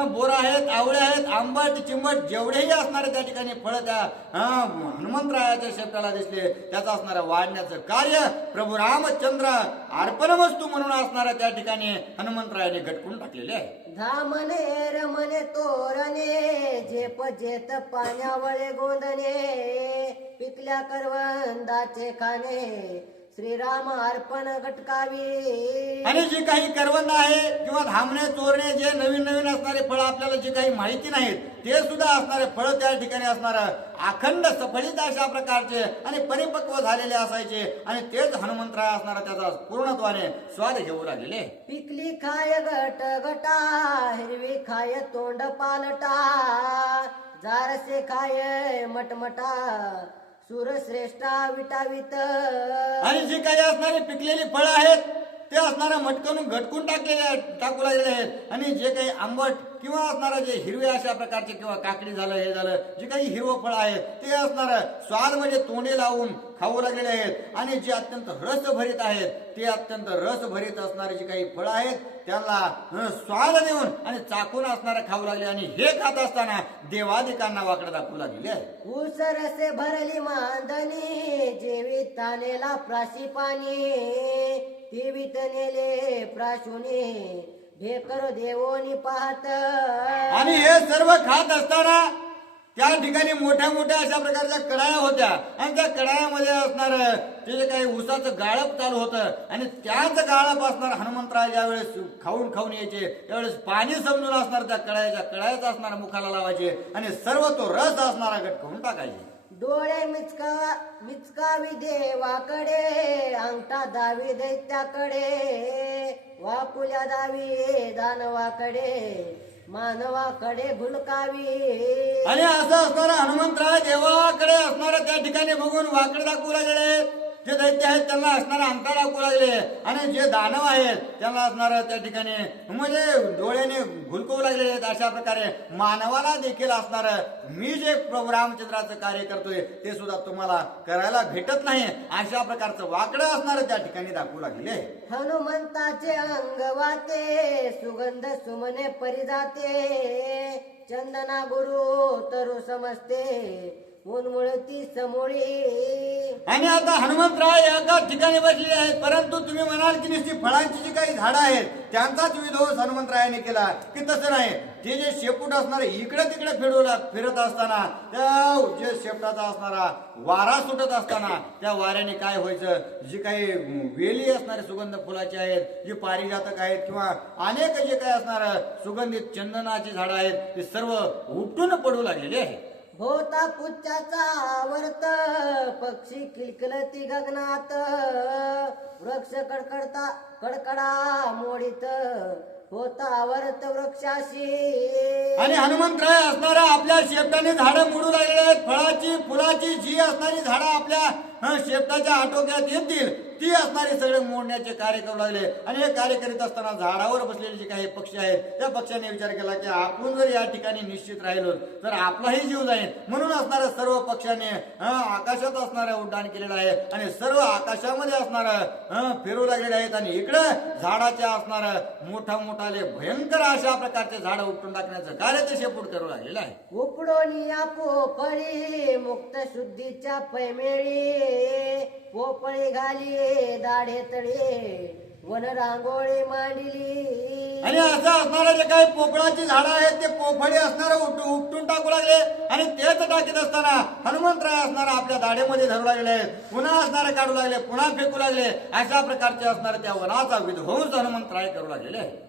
बोर आहेत, आवळे आहेत, आंबट चिंबट जेवढेही असणारे त्या ठिकाणी फळ त्या हनुमंतरायाच्या शेपटाला दिसले, त्याचं असणारं वाढण्याचं कार्य प्रभू रामचंद्र अर्पणवस्तू म्हणून असणाऱ्या त्या ठिकाणी हनुमंतरायाने घटकून टाकलेले आहे. धामने रमने तोरणे झेप जेत पाण्यावळे गोंदणे पिकल्या करवंदाचे खाणे श्रीराम अर्पण घटकावी. आणि जी काही करवंद आहे किंवा धामणे चोरणे जे नवीन नवीन असणारे फळ आपल्याला जी काही माहिती नाहीत ते सुद्धा असणारे फळ त्या ठिकाणी असणार अखंड सफळित अशा प्रकारचे आणि परिपक्व झालेले असायचे, आणि तेच हनुमंतराय असणारा त्याचा पूर्णत्वाने स्वाद घेऊ लागलेले. पिकली खाय गट गटा हिरवी खाय तोंड पालटा जारसे खाय मटमटा सूरश्रेष्ठा विटावित. आणि जी काही असणारी पिकलेली फळं आहेत ते असणारा मटकून घटकून टाकू लागलेले आहेत, आणि जे काही आंबट किंवा असणारं जे हिरवे अशा प्रकारचे किंवा काकडी झालं हे झालं जे काही हिरवं फळ आहेत ते असणार स्वाद म्हणजे तोंडे लावून खाऊ लागलेले आहेत, आणि जे अत्यंत रसभरीत आहेत ते अत्यंत रसभरीत असणारे जे काही फळं आहेत त्यांना स्वाद देऊन आणि चाकून असणारे खाऊ लागले, आणि हे खात असताना देवादिकांना वाकडं दाखवू लागले. ऊस रसे भरली मांदणी जेवीत तानेला प्राशी पाणी तेवीत नेले प्राशुनी ढेकर देवोनी पाहत. आणि हे सर्व खात असताना त्या ठिकाणी मोठ्या मोठ्या अशा प्रकारच्या कडाया होत्या, आणि त्या कडायामध्ये असणार ते जे काही ऊसाचं गाळप चालू होतं, आणि त्याच गाळप असणार हनुमंतराय ज्यावेळेस खाऊन खाऊन यायचे त्यावेळेस पाणी समजून असणार त्या कडायाच असणार मुखाला लावायचे, आणि सर्व तो रस असणारा गट खाऊन टाकायचे. डोळे मिचकावी देवाकडे अंगठा दावी दैत्याकडे वाकुल्या दावी दानवाकडे मानवाकडे भुलकावी. आणि असं असणारा हनुमंतराय देवाकडे असणारा त्या ठिकाणी बघून वाकडे दाखवू लागले, जे दैत्य आहेत त्यांना असणारा अंगठा दाखवू लागले, आणि जे दानव आहेत त्यांना असणार त्या ठिकाणी म्हणजे डोळ्याने घुलकवू लागले आहेत. अशा प्रकारे मानवाला देखील असणार मी जे प्रभू रामचंद्राचं कार्य करतोय ते सुद्धा तुम्हाला करायला भेटत नाही अशा प्रकारचं वाकडं असणार त्या ठिकाणी दाखवू लागले. हनुमंताचे अंग वाते सुगंध सुमने परिजाते चंदना गुरु तरु समजते उन्मळती समोळी. आणि आता हनुमंतराय एका ठिकाणी बसलेले आहेत, परंतु तुम्ही म्हणाल की नुसती फळांची जी काही झाडं आहेत त्यांचाच विध्वंस हनुमंतरायाने केला, की तसं नाही. ते जे शेपूट असणार इकडे तिकडे फिरत असताना त्या जे शेपटाचा असणारा वारा सुटत असताना त्या वाऱ्याने काय व्हायचं, जी काही वेली असणारे सुगंध फुलाची आहेत, जी पारिजातक आहेत किंवा अनेक जे काही असणार सुगंधित चंदनाची झाडं आहेत ते सर्व उपटून पडू लागलेले आहे. भोवता पुच्छाचा आवर्त पक्षी किलकिलती गगनात. वृक्ष कडकडा मोडीत होता आवर्त वृक्षाशी. आणि हनुमंतराय असणाऱ्या आपल्या शेपटाने झाडं मोडू लागलेली आहेत. फळाची फुलाची जी असणारी झाडं आपल्या शेपटाच्या आटोक्यात येतील ती असणारे सगळे मोडण्याचे कार्य करू लागले. आणि हे कार्य करीत असताना झाडावर बसलेले जे काही पक्षी आहेत त्या पक्ष्याने विचार केला की आपण जर या ठिकाणी निश्चित राहिलो तर आपलाही जीव जाईल. म्हणून असणाऱ्या सर्व पक्ष्याने आकाशात असणारं उड्डाण केलेलं आहे आणि सर्व आकाशामध्ये असणारं फिरू लागलेले आहेत. आणि इकडं झाडाच्या असणारं मोठाले भयंकर अशा प्रकारचे झाडं उपटून टाकण्याचं कार्य ते शेपूट करू लागलेलं आहे. उपडोनी पोपळी मुक्त शुद्धीच्या पैमेळी. पोपळी घाली दाढे तळे वन रांगोळी मांडली. आणि असं असणारे जे काही पोपळाची झाडं आहेत ते पोफळी असणारे उपटून टाकू लागले. आणि तेच टाकीत असताना हनुमंतराय असणारा आपल्या दाढेमध्ये धरू लागले, पुन्हा असणारे काढू लागले, पुन्हा फेकू लागले. अशा प्रकारचे असणारे त्या वनाचा विध्वंस हनुमंतराय करू लागलेले आहे.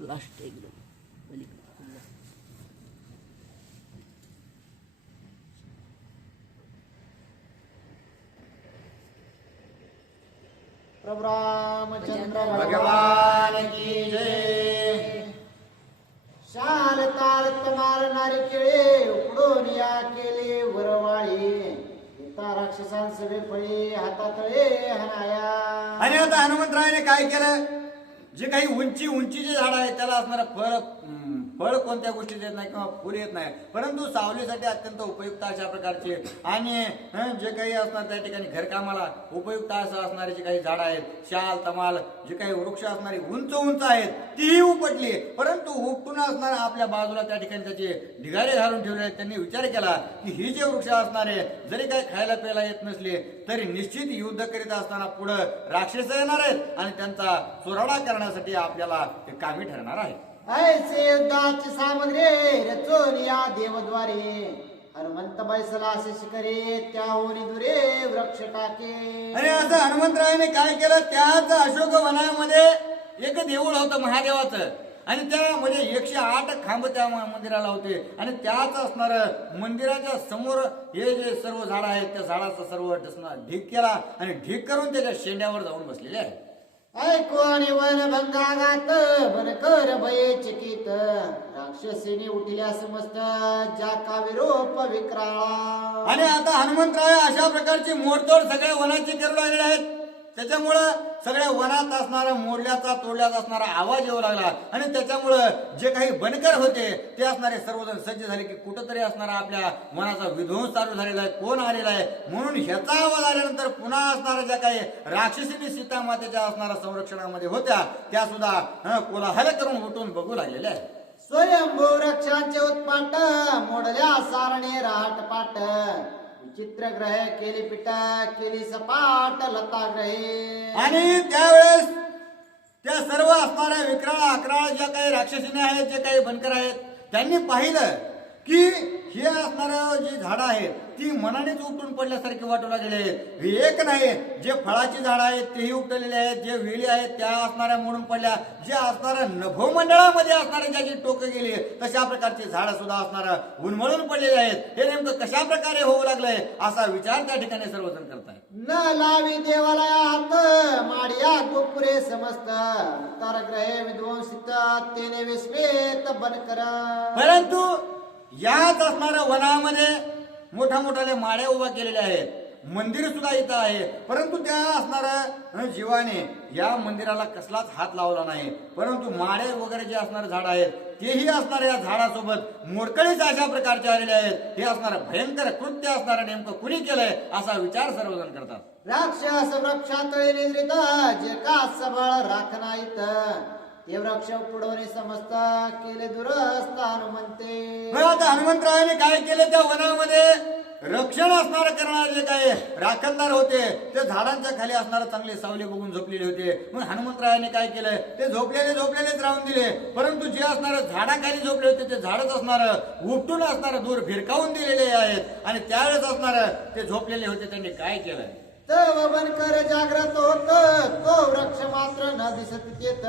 लास्ट एकदम प्रभु रामचंद्र भगवान की जय. शाल ताल तमाल नारिकेळे उपडून या केले वरवाळी. पिता राक्षसांसवे फळी हातातळे हनाया. आणि आता हनुमंतरायाने काय केलं, जे काही उंचीचे झाड आहेत त्याला असणारं फळ कोणत्या गोष्टीत येत नाही किंवा फुल येत नाही, परंतु सावलीसाठी अत्यंत उपयुक्त अशा प्रकारचे आणि जे काही असणार त्या ठिकाणी घरकामाला उपयुक्त असं असणारे जे काही झाडं आहेत, शाल तमाल जे काही वृक्ष असणारी उंच आहेत तीही उपटली. परंतु उपटून असणार आपल्या बाजूला त्या ठिकाणी त्याचे ढिगारे घालून ठेवले आहेत. त्यांनी विचार केला की ही जे वृक्ष असणारे जरी काही खायला प्यायला येत नसले तरी निश्चित युद्ध करीत असताना पुढे राक्षस येणार आहेत आणि त्यांचा चुराडा करण्यासाठी आपल्याला ते कामी ठरणार आहे. ऐसे युद्धाची सामग्री रचून या देवद्वारे. हनुमंत बैसला असे शिखरे त्याहून दुरे वृक्ष टाके. आणि असं हनुमंतरायाने काय केलं, त्याच अशोक वनामध्ये एक देऊळ होतं महादेवाचं आणि त्यामध्ये 108 खांब त्या मंदिराला होते. आणि त्याच असणार मंदिराच्या समोर हे जे सर्व झाड आहेत त्या झाडाचा सर्व ढीक केला आणि ढीक करून त्याच्या शेंड्यावर जाऊन बसलेले आहे. ऐकू आणि वन भंगागात बनकर भये चिकित. राक्षसीने उठल्या समस्त ज्या काविरोप विक्राळा. आणि आता हनुमंतराय अशा प्रकारची मोडतोड सगळ्या वनाची करू लागलेले आहेत. त्याच्यामुळं सगळ्या वनात असणारा मोडल्याचा तोडल्याचा असणारा आवाज येऊ लागला. आणि त्याच्यामुळं जे काही बनकर होते ते असणारे सर्वजण सज्ज झाले की कुठंतरी असणारा आपल्या वनाचा विध्वंस चालू झालेला आहे, कोण आलेला आहे. म्हणून ह्याचा आवाज आल्यानंतर पुन्हा असणाऱ्या ज्या काही राक्षसीने सीता मातेच्या असणाऱ्या संरक्षणामध्ये होत्या त्या सुद्धा कोलाहल करून उठून बघू लागलेल्या आहेत. स्वयंभू वृक्षांचे उत्पाट मोडल्या सारणे राहटपाट. विचित्र ग्रह केली पिटा केली सपाट लता ग्रहे. आणि त्यावेळेस त्या सर्व असणाऱ्या विक्राळ अकराळ ज्या काही राक्षसीने आहेत, जे काही बनकर आहेत, त्यांनी पाहिलं की हे असणारं जी झाडं आहेत ती मनानेच उपटून पडल्यासारखे वाटू लागलेले आहेत. हे एक नाही, जे फळाची झाडं आहेत तेही उपटलेले आहेत, जे वेली आहेत त्या असणाऱ्या मोडून पडल्या, जे असणाऱ्या नभोमंडळामध्ये असणारे ज्याची टोकं गेली तशा प्रकारची झाडं सुद्धा असणारं उन्मळून पडलेले आहेत. हे नेमकं कशा प्रकारे होऊ लागलंय असा विचार त्या ठिकाणी सर्वजण करतायत. न लावी देवालयात माडिया गोपुरे समस्त. तर ग्रहे विध्वंसित तेने विस्मित बनकर. परंतु याच असणाऱ्या वनामध्ये मोठ्याले माड्या उभा केलेल्या आहेत मंदिर सुद्धा इथं आहे, परंतु त्या असणाऱ्या जीवाने या मंदिराला कसलाच हात लावला नाही. परंतु माडे वगैरे जे असणारे झाड आहेत तेही असणाऱ्या या झाडासोबत मोडकळीच अशा प्रकारचे आलेले आहेत. हे असणारं भयंकर कृत्य असणारं नेमकं कुणी केलंय असा विचार सर्वजण करतात. राक्षस वृक्षातळी निद्रित जे का सबळ राखनाईत ते वृक्ष पुढवणे समस्त केले दुरस्त हनुमंते. मग आता हनुमंतरायाने काय केलं, त्या वनामध्ये रक्षण असणार करणारे जे काय राखणदार होते ते झाडांच्या खाली असणार चांगले सावली बघून झोपलेले होते. मग हनुमंतरायाने काय केलंय, ते झोपलेलेच राहून दिले. परंतु जे असणार झाडाखाली झोपले होते ते झाडच असणार उपटून असणार दूर भिरकावून दिलेले आहेत. आणि त्यावेळेस असणार ते झोपलेले होते त्यांनी काय केलंय, तव बनकर जाग्रत होत तो वृक्ष मात्र न दिसत येत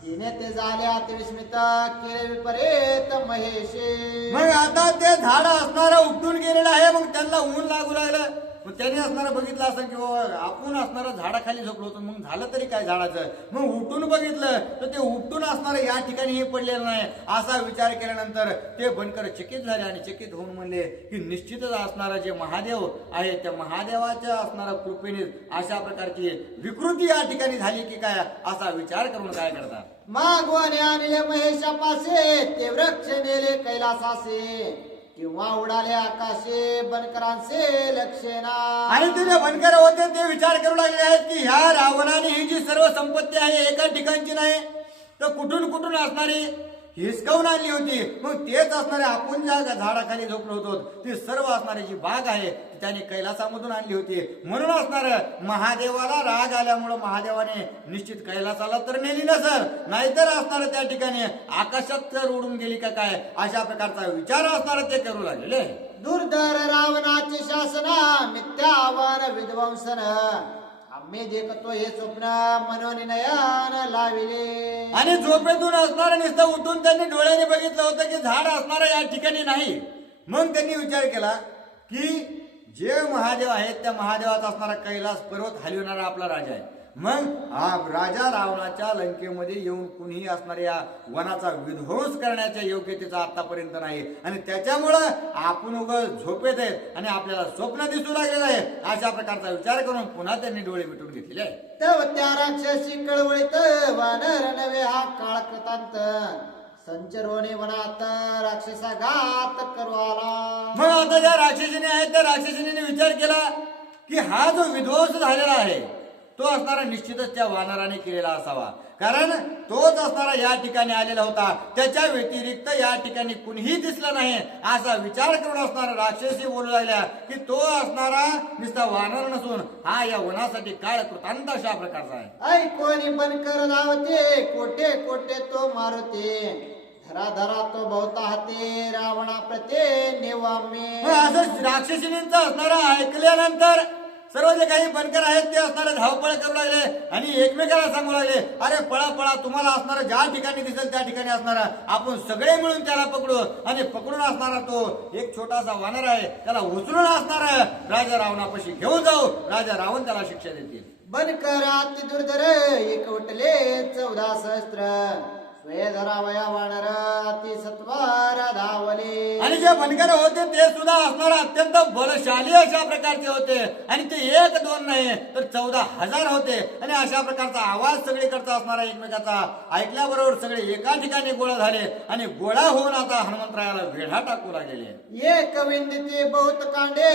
तिने ते झाले अतिविस्मित केले विपरीत महेशे. मग आता ते झाड असणार उपटून गेलेलं आहे. मग त्यांना ऊन लागू लागलं. मग त्यांनी असणार बघितलं असं की आपण असणार झाडाखाली झोपलो होतो, मग झालं तरी काय झाडाचं. मग उठून बघितलं तर ते उपटून असणार या ठिकाणी हे पडलेलं नाही. असा विचार केल्यानंतर ते बनकर चकित झाले आणि चकित होऊन म्हणले की निश्चितच असणारा जे महादेव आहे त्या महादेवाच्या असणाऱ्या कृपेने अशा प्रकारची विकृती या ठिकाणी झाली की काय असा विचार करून काय करतात, मागवाने आणले महेशापासे ते वृक्ष नेले कैलासासे किंवा उडाले आकाशे बनकरांचे लक्षेना. आणि ते जे बनकर होते ते विचार करू लागले आहेत की ह्या रावणाने ही जी सर्व संपत्ती आहे एका ठिकाणची नाही तर कुठून कुठून असणारी हिसकावून आणली होती. मग तेच असणारे आपण ज्या झाडाखाली झोपलो होतो ती सर्व असणारी जी बाग आहे ती त्याने कैलासामधून आणली होती. म्हणून असणार महादेवाला राग आल्यामुळं महादेवाने निश्चित कैलासाला तर नेली नसल, नाहीतर असणार त्या ठिकाणी आकाशात तर उडून गेली का काय अशा प्रकारचा विचार असणार ते करू लागलेले. दुर्धर रावणाचे शासन मिथ्यावन विध्वंसन आम्ही देखतो हे स्वप्न मनोनिनयन लाविले. आणि झोपेतून असणारं नुसतं उठून त्यांनी डोळ्याने बघितलं होतं की झाड असणारं या ठिकाणी नाही. मग त्यांनी विचार केला की जे महादेव आहेत त्या महादेवाचा असणारा कैलास पर्वत हलविणारा आपला राजा आहे. मग हा राजा रावणाच्या लंकेमध्ये येऊन कुणीही असणाऱ्या या वनाचा विध्वंस करण्याच्या योग्यतेचा आतापर्यंत नाही. आणि त्याच्यामुळं आपण उगाच झोपेत आहेत आणि आपल्याला स्वप्न दिसू लागलेलं आहे अशा प्रकारचा विचार करून पुन्हा त्यांनी डोळे मिटून घेतलेले आहे. तव त्या राक्षसी कळवळीत वानर नवे हा काळ कृतांत संचरोने वनात राक्षसा घात करवाला. मग आता ज्या राक्षसीने आहेत त्या राक्षसीने विचार केला की हा जो विध्वंस झालेला आहे तो असणारा निश्चितच त्या वानराने केलेला असावा, कारण तोच असणारा या ठिकाणी आलेला होता. त्याच्या व्यतिरिक्त या ठिकाणी कुणीही दिसला नाही असा विचार करून असणारा राक्षसी बोलू लागल्या की तो असणारा नुसता वानर नसून हा या वनासाठी काळ कृतांत अशा प्रकारचा आहे. ऐकोनी बनकर धावते कोटे कोटे तो मारते धरा धरा तो बहुता हाते रावणा प्रते नेवामे. असं राक्षसींचं असणारा ऐकल्यानंतर सर्व जे काही बनकर आहेत ते असणारे धावपळ करू लागले आणि एकमेकाला सांगू लागले, अरे पळा पळा, तुम्हाला असणारा ज्या ठिकाणी दिसेल त्या ठिकाणी असणारा आपण सगळे मिळून त्याला पकडू. आणि पकडून असणारा तो एक छोटासा वानर आहे त्याला उचलून असणारा राजा रावणापाशी घेऊन जाऊ. राजा रावण त्याला शिक्षा देतील. बनकर अति दुर्धर एक उठले 14 सहस्त्र धरावया वानर अति सत्वार धावले. आणि जे बनकर होते ते सुद्धा असणारे अत्यंत बलशाली अशा प्रकारचे होते. आणि ते 1-2 नाही तर 14,000 होते. आणि अशा प्रकारचा आवाज सगळीकडचा असणारा एकमेकाचा ऐकल्याबरोबर सगळे एका ठिकाणी गोळा झाले आणि गोळा होऊन आता हनुमंतरायाला वेढा टाकू लागलेले. एक विंदिती बहुत कांडे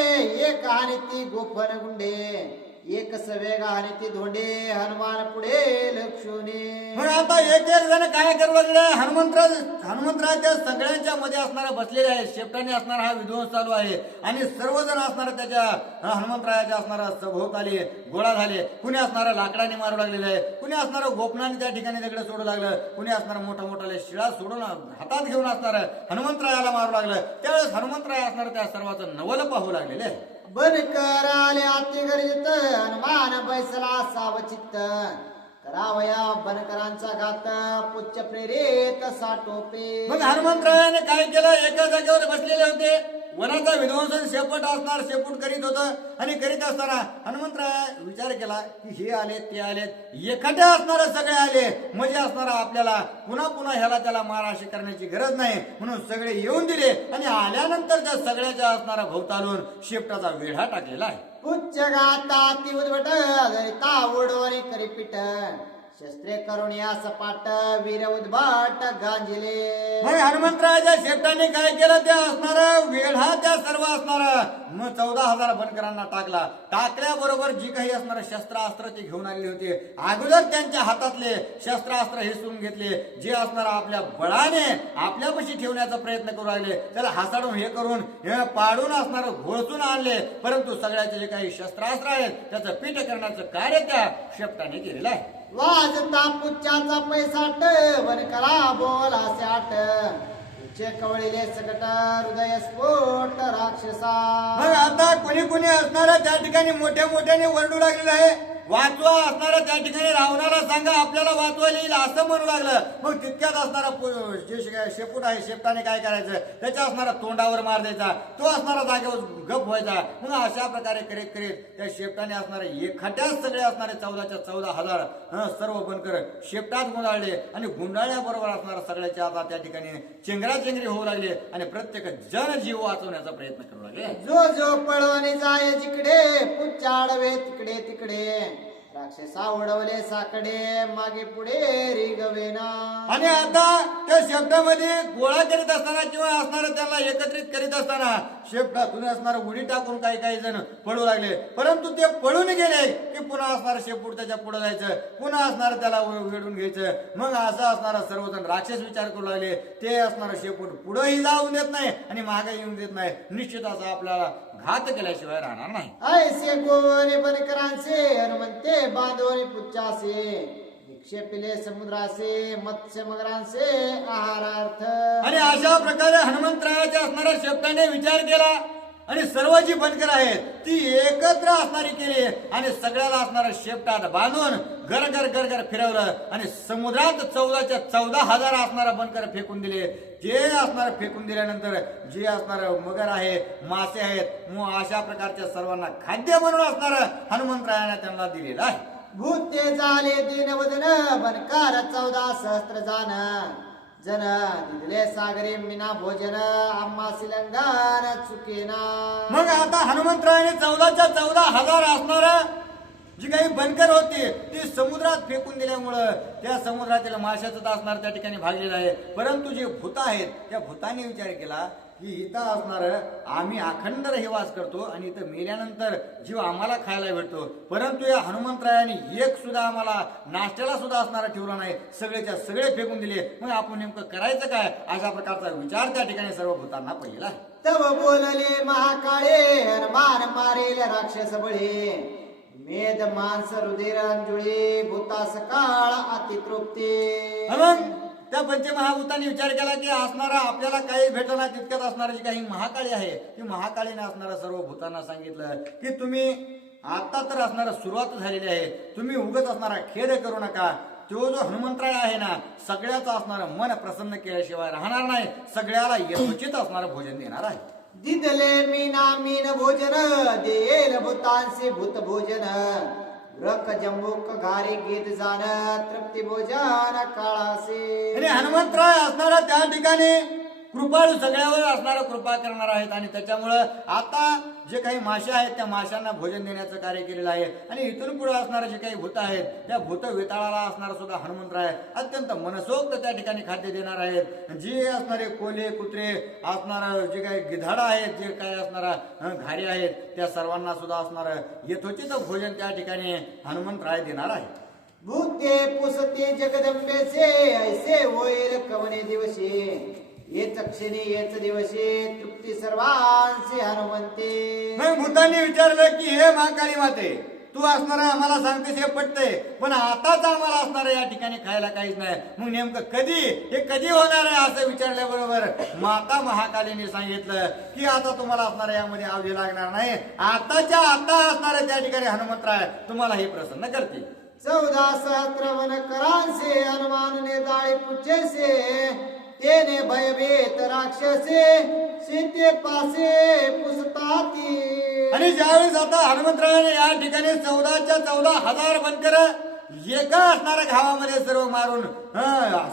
एक हानिती गोफन गुंडे एक सवेगा हानिती धोंडे हनुमान पुढे लक्षुने. मग आता एक जण काय करू लागले, हनुमंतराच्या सगळ्यांच्या मध्ये असणारा बसलेले आहे. शेपटाने असणारा हा विध्वंस चालू आहे आणि सर्वजण असणारा त्याच्या हनुमंतरायाच्या असणारा सभोवताली गोळा झाले. कुणी असणारा लाकडाने मारू लागलेलं आहे, कुणी असणारा गोपनाने त्या ठिकाणी दगड सोडू लागलं, कुणी असणारा मोठा मोठाले शिळा सोडून हातात घेऊन असणार हनुमंतरायाला मारू लागलं. त्यावेळेस हनुमंतराय असणार त्या सर्वांचं नवल पाहू लागलेले आहे. बनकर आले अति गर्जित हनुमान बैसला सावचित्त करावया बनकरांचा घात पुच्छ प्रेरित साठोपे. मग हनुमंतरायाने काय केलं, एका जागेवर बसलेले होते वनाचा विध्वंसन शेपट असणार शेपूट करीत होतं आणि करीत असताना हनुमंतराय विचार केला की हे आले ते आलेत एकटे असणारे सगळे आले म्हणजे असणारा आपल्याला पुन्हा पुन्हा ह्याला त्याला माराशी करण्याची गरज नाही म्हणून सगळे येऊन दिले आणि आल्यानंतर त्या सगळ्याच्या असणारा भोवतालून शेपटाचा वेढा टाकलेला आहे. उच्च गाता ती उद्भट जरिता उडवणी करी पिट शस्त्रे करून या सपाट वीर उद्भाट गांजिले. मग हनुमंतरायाच्या शेपटाने काय केलं ते असणार वेढा त्या सर्व असणार मग 14,000 बनकरांना टाकला. टाकल्याबरोबर जी काही असणार शस्त्रास्त्र ते घेऊन आलेले होते अगोदर त्यांच्या हातातले शस्त्रास्त्र हिसकून घेतले. जे असणार आपल्या बळाने आपल्यापाशी ठेवण्याचा प्रयत्न करू लागले त्याला हासाडून हे करून हे पाडून असणार घोळसून आणले. परंतु सगळ्याचे जे काही शस्त्रास्त्र आहेत त्याचं पीठ करण्याचं कार्य त्या शेपटाने केलेलं आहे. वाजता पुच्च्याचा पैसाट बनकरा बोल हास्याट उच्चे कवळीले सकट हृदय स्फोट राक्षसा. मग आता कोणी कोणी असणारा त्या ठिकाणी मोठ्या मोठ्याने वरडू लागलेलं आहे. वाचवा असणारा त्या ठिकाणी रावणाला सांगा आपल्याला वाचवायला येईल असं म्हणू लागलं. मग तितक्यात असणारा जे शेपूट आहे शेपटाने काय करायचं त्याच्या असणारा तोंडावर मार द्यायचा. तो असणारा जागेवर गप व्हायचा. मग अशा प्रकारे करीत करीत त्या शेपटाने असणारे एकखट्याच सगळे असणारे 14,000 सर्व बनकर शेपटात गुंडाळले आणि गुंडाळल्याबरोबर असणारा सगळ्याच्या आता त्या ठिकाणी चेंगराचेंगरी होऊ लागले आणि प्रत्येक जण जीव वाचवण्याचा प्रयत्न करू लागले. जो जो पळवणी जाय जिकडे पुच्च्या आडवे तिकडे तिकडे राक्षसा उडवले साकडे मागे पुढे रिगवेना. आणि आता त्या शेपटामध्ये गोळा करीत असताना किंवा असणारा त्याला एकत्रित करीत असताना शेपटातून असणारा उडी टाकून काही काही जण पळू लागले. परंतु ते पळून गेले की पुन्हा असणारा शेपूट त्याच्या पुढे जायचं पुन्हा असणारा त्याला वेढून घ्यायचं. मग असं असणारा सर्वजण राक्षस विचार करू लागले. ते असणारा शेपूट पुढेही जाऊन देत नाही आणि मागे येऊन देत नाही. निश्चित असा आपल्याला घात केल्याशिवाय राहणार नाही. ऐसे गोवने बनकरांचे हनुमंते बांधवणी पुच्चासे निक्षेपिले समुद्रासे मत्स्य मगरांचे आहारार्थ. आणि अशा प्रकारे हनुमंतरायाच्या असणाऱ्या शेपटाने विचार केला आणि सर्व जी बनकर आहेत ती एकत्र असणारी केली आणि सगळ्याला असणारा शेपटात बांधून घर घर घर घर फिरवलं आणि समुद्रात 14,000 असणारा बनकर फेकून दिले. जे असणार फेकून दिल्यानंतर जे असणार मगर आहे मासे आहेत मग अशा प्रकारच्या सर्वांना खाद्य म्हणून असणार हनुमंतरायाने त्यांना दिलेलं आहे. भूते झाले दीनवदन बनकार 14 सहस्त्र जन दिले सागरे मिना भोजन आम्हा सिलंगान चुकेना. मग आता हनुमंतरायाने 14,000 असणार जी काही बनकर होती ती समुद्रात फेकून दिल्यामुळं त्या समुद्रातील माशाचं असणार त्या ठिकाणी भागलेलं आहे. परंतु जे भूत आहेत त्या भूतांनी विचार केला की इथं असणार आम्ही अखंड रहिवास करतो आणि इथं मेल्यानंतर जीव आम्हाला खायला भेटतो. परंतु या हनुमंतरायाने एक सुद्धा आम्हाला नाश्त्याला सुद्धा असणारा ठेवला नाही. सगळेच्या सगळे फेकून दिले. मग आपण नेमकं करायचं काय अशा प्रकारचा विचार त्या ठिकाणी सर्व भूतांना पहिला. तव बोलले महाकाळे हनुमान मारेल राक्षस बळे मेद मांस रुधिर अंजुळी भूता सकाळ अतितृप्ती. मग त्या पंचमहाभूतांनी विचार केला की असणारा आपल्याला काही भेटलं नाही तितक्यात असणारी जी काही महाकाळी आहे ती महाकाळीने असणारा सर्व भूतांना सांगितलं की तुम्ही आता तर असणारा सुरुवात झालेली आहे. तुम्ही उगत असणारा खेद करू नका. तो जो हनुमंतराय आहे ना सगळ्याचं असणारं मन प्रसन्न केल्याशिवाय राहणार नाही. सगळ्याला यथोचित असणारं भोजन देणार आहे. दिदले मीना मीन भोजन देल भूतांचे भूत भोजन रक जंबूक घारी गीत जाण तृप्ती भोजन काळासे. आणि हनुमंतराय असणारा त्या ठिकाणी कृपाळू सगळ्यावर असणारा कृपा करणार आहेत आणि त्याच्यामुळं आता जे काही मासे आहेत त्या माशांना भोजन देण्याचं कार्य केलेलं आहे. आणि इथून पुढे असणारे जे काही भूत आहेत त्या भूत वेताळाला असणारा सुद्धा हनुमंतराय अत्यंत मनसोक्त त्या ठिकाणी खाद्य देणार आहेत. जे असणारे कोल्हे कुत्रे असणारा जे काही गिधाड आहेत जे काही असणारा घारी आहेत त्या सर्वांना सुद्धा असणार यथोचित भोजन त्या ठिकाणी हनुमंतराय देणार आहे. भूते पुसते जगदंबेचे ऐसे होईल कवने दिवशी येच क्षणी येच दिवशी तृप्ती सर्वांचे हनुमंते. मग भूतांनी विचारलं की हे महाकाली माते तू असणारा आम्हाला सांगतेस हे पटतंय पण आताच आम्हाला असणार या ठिकाणी खायला काहीच नाही. मग नेमकं कधी होणार आहे असं विचारल्याबरोबर माता महाकालीने सांगितलं की आता तुम्हाला असणार यामध्ये अवधी लागणार नाही. आताच्या आता असणाऱ्या त्या ठिकाणी हनुमंतराय तुम्हाला हे प्रसन्न करतील. 14 सहस्त्र वन करांसे हनुमानने दाळे पुच्छेसे तेने भयभीत राक्षसे सीते पासे पुसताती. आणि ज्यावेळेस आता हनुमंतरायाने या ठिकाणी 14,000 बनकर एका असणाऱ्या गावामध्ये सर्व मारून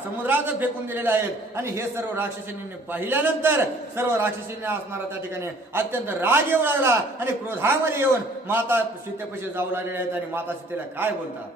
समुद्रात फेकून दिलेले आहेत. आणि हे सर्व राक्षसींनी पाहिल्यानंतर सर्व राक्षसींनी असणारा त्या ठिकाणी अत्यंत राग येऊ लागला आणि क्रोधामध्ये येऊन माता सीतेपाशी जाऊ लागलेले आहेत. आणि माता सीतेला काय बोलतात?